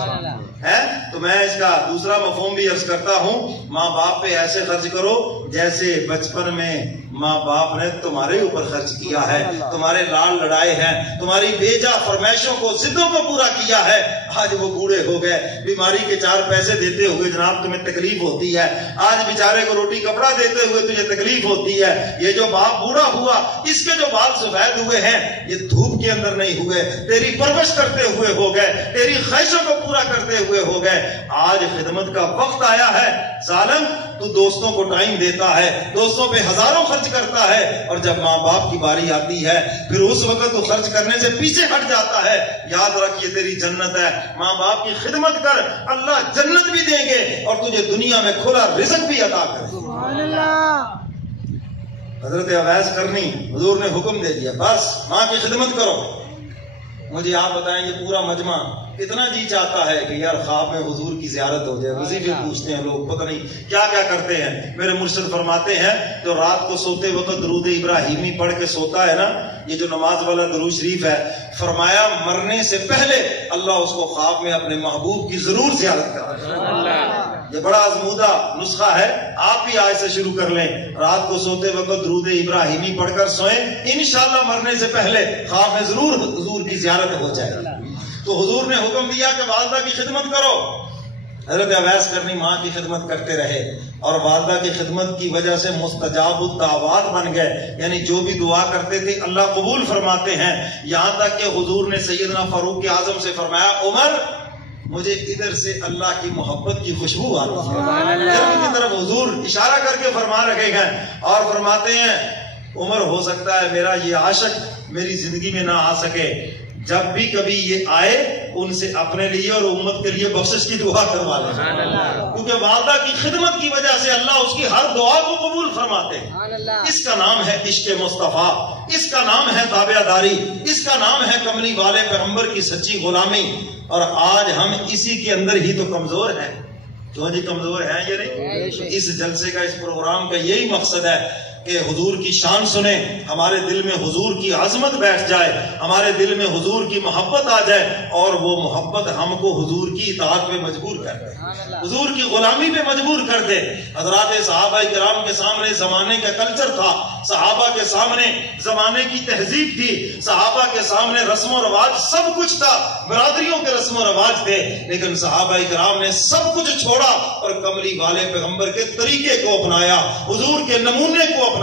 ہے۔ تو میں اس کا دوسرا مفہوم بھی عرض کرتا ہوں، ماں باپ پہ ایسے خرچ کرو جیسے بچپن میں ماں باپ نے تمہارے اوپر خرچ کیا ہے، تمہارے لال لڑائے ہیں، تمہاری بیجا فرمائشوں کو ضدوں کو پورا کیا ہے۔ آج وہ بوڑھے ہو گئے، بیماری کے 4 پیسے دیتے ہوئے جناب تمہیں تکلیف ہوتی ہے، آج بیچارے کو روٹی کپڑا دیتے ہوئے تجھے تکلیف ہوتی ہے۔ یہ جو باپ بوڑھا ہوا اس کے جو بال سفید ہوئے ہیں یہ دھوپ کے اندر نہیں ہوئے، تیری پرورش کرتے ہوئے ہو گئے، تیری خواہشوں کو پورا کرتے ہوئے ہو گئے۔ آج خدمت کا وقت آیا ہے، ظالم تو دوستوں کو ٹائم دیتا ہے، دوستوں پہ ہزاروں خرچ کرتا ہے، اور جب ماں باپ کی باری آتی ہے پھر اس وقت تو خرچ کرنے سے پیچھے ہٹ جاتا ہے۔ یاد رکھ یہ تیری جنت ہے، ماں باپ کی خدمت کر، اللہ جنت بھی دیں گے اور تجھے دنیا میں کھلا رزق بھی عطا کرے۔ سبحان اللہ۔ حضرت اویس قرنی حضور نے حکم دے دیا بس ماں کی خدمت کرو، مجھے آپ بتائیں یہ پورا مجمع کتنا جی چاہتا ہے کہ یار خواب میں حضور کی زیارت ہو جائے. وظیفے پوچھتے ہیں لوگ, پتہ نہیں کیا کیا کرتے ہیں. میرے مرشد فرماتے ہیں جو رات کو سوتے وقت درود ابراہیمی پڑھ کے سوتا ہے نا, یہ جو نماز والا درود شریف ہے, فرمایا مرنے سے پہلے اللہ اس کو خواب میں اپنے محبوب کی ضرور زیارت کرتا. یہ بڑا آزمودہ نسخہ ہے, آپ بھی آج سے شروع کر لیں. رات کو سوتے وقت درود ابراہیمی پڑھ کر سوئیں, انشاءاللہ مرنے سے پہلے خواب میں ضرور حضور کی زیارت ہو جائے. تو حضور نے حکم دیا کہ والدہ کی خدمت کرو. حضرت اویس کرنی ماں کی خدمت کرتے رہے اور والدہ کی خدمت کی وجہ سے مستجاب الدعوات بن گئے, یعنی جو بھی دعا کرتے تھے اللہ قبول فرماتے ہیں. یہاں تک کہ حضور نے سیدنا فاروق اعظم سے فرمایا, عمر مجھے ادھر سے اللہ کی محبت کی خوشبو آ رہی ہے. کی طرف حضور اشارہ کر کے فرما رہے ہیں اور فرماتے ہیں عمر ہو سکتا ہے میرا یہ عاشق میری زندگی میں نہ آ سکے, جب بھی کبھی یہ آئے ان سے اپنے لیے اور امت کے لیے بخشش کی دعا کروا لیں, کیونکہ والدہ کی خدمت کی وجہ سے اللہ اس کی ہر دعا کو قبول فرماتے ہیں. اس کا نام ہے عشق مصطفیٰ, اس کا نام ہے تابع داری, اس کا نام ہے کملی والے پیغمبر کی سچی غلامی. اور آج ہم اسی کے اندر ہی تو کمزور ہیں. کیوں جی کمزور ہیں یہ نہیں؟ اس جلسے کا, اس پروگرام کا یہی مقصد ہے کہ حضور کی شان سنیں, ہمارے دل میں حضور کی عظمت بیٹھ جائے, ہمارے دل میں حضور کی محبت آ جائے اور وہ محبت ہم کو حضور کی اطاعت پہ مجبور کر دے, حضور کی غلامی پہ مجبور کر دے. حضرات صحابہ کرام کے سامنے زمانے کا کلچر تھا, صحابہ کے سامنے زمانے کی تہذیب تھی, صحابہ کے سامنے رسم و رواج سب کچھ تھا, برادریوں کے رسم و رواج تھے, لیکن صحابہ کرام نے سب کچھ چھوڑا اور کملی والے پیغمبر کے طریقے کو اپنایا, حضور کے نمونے کو اپنایا.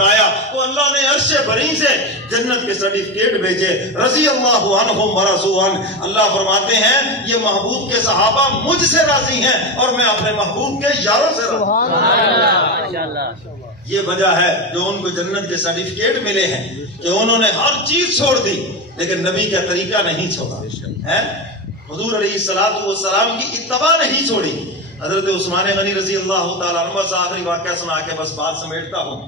تو اللہ نے عرش بری سے جنت کے سرٹیفکیٹ بھیجے, رضی اللہ عنہم ورضوا عنہ. اللہ فرماتے ہیں یہ محبوب کے صحابہ مجھ سے راضی ہیں اور میں اپنے محبوب کے یاروں سے راضی. یہ وجہ ہے جو ان کو جنت کے سرٹیفکیٹ ملے ہیں کہ انہوں نے ہر چیز چھوڑ دی لیکن نبی کا طریقہ نہیں چھوڑا ہے. حضور علیہ الصلوۃ والسلام کی اتباع نہیں چھوڑی. حضرت عثمان غنی رضی اللہ تعالیٰ عنہ سے آخری واقعہ سنا کے بس بات سمیٹتا ہوں.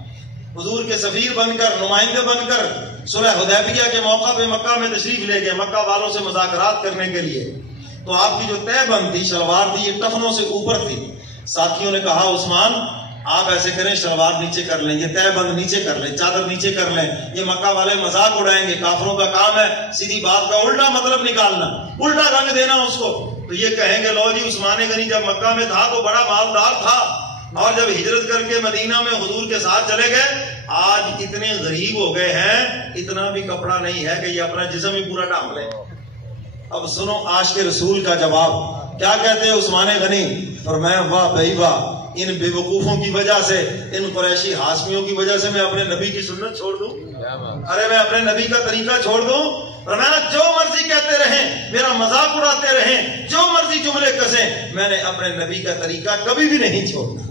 حضور کے سفیر بن کر, نمائندے بن کر صلح حدیبیہ کے موقع پہ مکہ میں تشریف لے گئے مکہ والوں سے مذاکرات کرنے کے لیے. تو آپ کی جو تہ بند تھی, شلوار تھی, یہ ٹخنوں سے اوپر تھی. ساتھیوں نے کہا عثمان آپ ایسے کریں, شلوار نیچے کر لیں, یہ تہ بند نیچے کر لیں, چادر نیچے کر لیں, یہ مکہ والے مذاق اڑائیں گے, کافروں کا کام ہے سیدھی بات کا الٹا مطلب نکالنا, الٹا رنگ دینا اس کو. تو یہ کہیں گے لو جی عثمان غنی جب مکہ میں تھا تو بڑا مالدار تھا اور جب ہجرت کر کے مدینہ میں حضور کے ساتھ چلے گئے آج اتنے غریب ہو گئے ہیں, اتنا بھی کپڑا نہیں ہے کہ یہ اپنا جسم ہی پورا ڈھانپ لیں. اب سنو عاشق رسول کا جواب کیا کہتے ہیں عثمان غنی, فرمایا واہ بھائی واہ, ان بے وقوفوں کی وجہ سے, ان قریشی ہاشمیوں کی وجہ سے میں اپنے نبی کی سنت چھوڑ دوں, ارے میں اپنے نبی کا طریقہ چھوڑ دوں. فرمایا جو مرضی کہتے رہیں, میرا مذاق اڑاتے رہیں, جو مرضی جملے کسیں, میں نے اپنے نبی کا طریقہ کبھی بھی نہیں چھوڑا.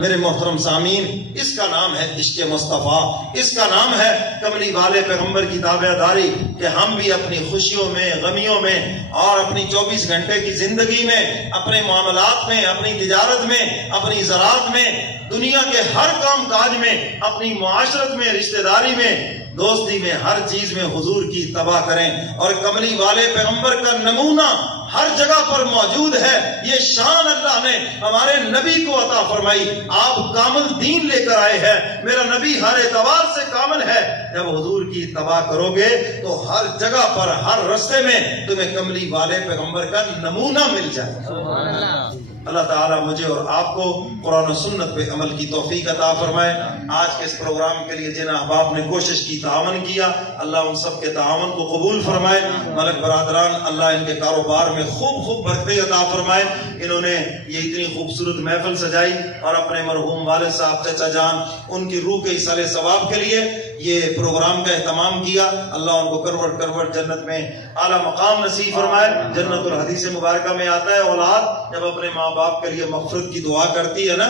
میرے محترم سامعین, اس کا نام ہے عشق مصطفیٰ, اس کا نام ہے کملی والے پیغمبر کی تابع داری, کہ ہم بھی اپنی خوشیوں میں, غمیوں میں اور اپنی 24 گھنٹے کی زندگی میں, اپنے معاملات میں, اپنی تجارت میں, اپنی زراعت میں, دنیا کے ہر کام کاج میں, اپنی معاشرت میں, رشتہ داری میں, دوستی میں, ہر چیز میں حضور کی اتباع کریں. اور کملی والے پیغمبر کا نمونہ ہر جگہ پر موجود ہے. یہ شان اللہ نے ہمارے نبی کو عطا فرمائی. آپ کامل دین لے کر آئے ہیں, میرا نبی ہر اعتبار سے کامل ہے. جب حضور کی اتباع کرو گے تو ہر جگہ پر, ہر رستے میں تمہیں کملی والے پیغمبر کا نمونہ مل جائے. اللہ تعالیٰ مجھے اور آپ کو قرآن و سنت پہ عمل کی توفیق عطا فرمائے. آج کے اس پروگرام کے لیے جن احباب نے کوشش کی, تعاون کیا, اللہ ان سب کے تعاون کو قبول فرمائے. ملک برادران اللہ ان کے کاروبار میں خوب خوب برکتیں عطا فرمائے. انہوں نے یہ اتنی خوبصورت محفل سجائی اور اپنے مرحوم والد صاحب چچا جان ان کی روح کے ایصال ثواب کے لیے یہ پروگرام کا اہتمام کیا. اللہ ان کو کروٹ کروٹ جنت میں اعلیٰ مقام نصیب فرمائے. جنت الحدیث مبارکہ میں آتا ہے اولاد جب اپنے ماں باپ کے لیے مغفرت کی دعا کرتی ہے نا,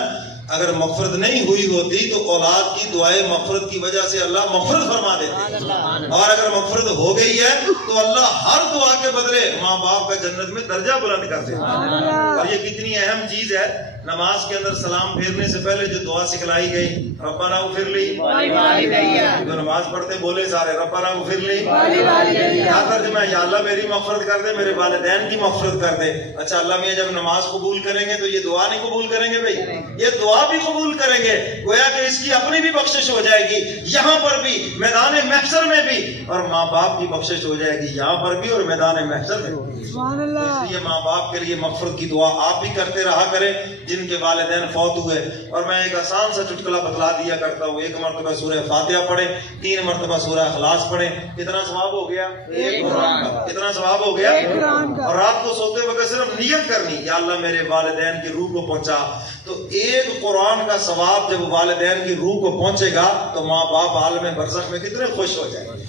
اگر مغفرت نہیں ہوئی ہوتی تو اولاد کی دعائیں مغفرت کی وجہ سے اللہ مغفرت فرما دیتے, اور اگر مغفرت ہو گئی ہے تو اللہ ہر دعا کے بدلے ماں باپ کا جنت میں درجہ بلند کر دیتا. اور یہ کتنی اہم چیز ہے نماز کے اندر سلام پھیرنے سے پہلے جو دعا سکھلائی گئی ربنا اغفر لی، جو نماز پڑھتے بولے سارے ربنا اغفر لی، کیا ترجمہ ہے؟ یا اللہ میری مغفرت کر دے، میرے والدین کی مغفرت کر دے۔ اچھا اللہ میاں جب نماز قبول کریں گے تو یہ دعا نہیں قبول کریں گے بھائی؟ یہ دعا بھی قبول کریں گے، گویا کہ اس کی اپنی بھی بخشش ہو جائے گی یہاں پر بھی، میدان محشر میں بھی، اور ماں باپ کی بخشش ہو جائے گی یہاں پر بھی اور میدان محشر میں بھی۔ اس لیے ماں باپ کے لیے مغفرت کی دعا آپ بھی کرتے رہا کریں جن کے والدین فوت ہوئے۔ اور میں ایک آسان سا چٹکلا بتلا دیا کرتا ہوں، 1 مرتبہ سورہ فاتحہ پڑھیں، 3 مرتبہ سورہ اخلاص پڑھیں، کتنا ثواب ہو گیا؟ کتنا ثواب ہو گیا؟ اور رات کو سوتے وقت صرف نیت کرنی، یا اللہ میرے والدین کی روح کو پہنچا۔ تو ایک قرآن کا ثواب جب والدین کی روح کو پہنچے گا تو ماں باپ عالم برزخ میں کتنے خوش ہو جائیں گے۔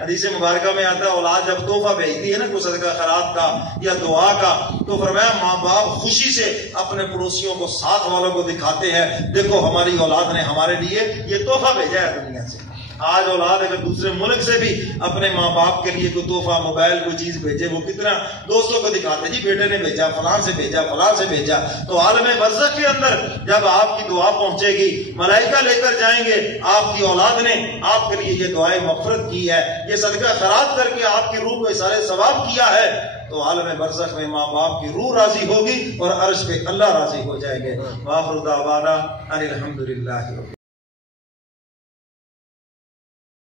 حدیث مبارکہ میں آتا ہے اولاد جب تحفہ بھیجتی ہے نا کوئی صدقہ خیرات کا یا دعا کا، تو فرمایا ماں باپ خوشی سے اپنے پڑوسیوں کو، ساتھ والوں کو دکھاتے ہیں، دیکھو ہماری اولاد نے ہمارے لیے یہ تحفہ بھیجا ہے دنیا سے۔ آج اولاد اگر دوسرے ملک سے بھی اپنے ماں باپ کے لیے کوئی تحفہ، موبائل، کوئی چیز بھیجے، وہ کتنا دوستوں کو دکھاتے، جی بیٹے نے بھیجا، فلاں سے بھیجا، فلاں سے بھیجا۔ تو عالم برزخ کے اندر جب آپ کی دعا پہنچے گی، ملائکہ لے کر جائیں گے آپ کی اولاد نے آپ کے لیے یہ دعائے مغفرت کی ہے، یہ صدقہ خیرات کر کے آپ کی روح کو سارے ثواب کیا ہے، تو عالم برزخ میں ماں باپ کی روح راضی ہوگی اور عرش پہ اللہ راضی ہو جائے گے۔ وآخر دعوانا ان الحمدللہ۔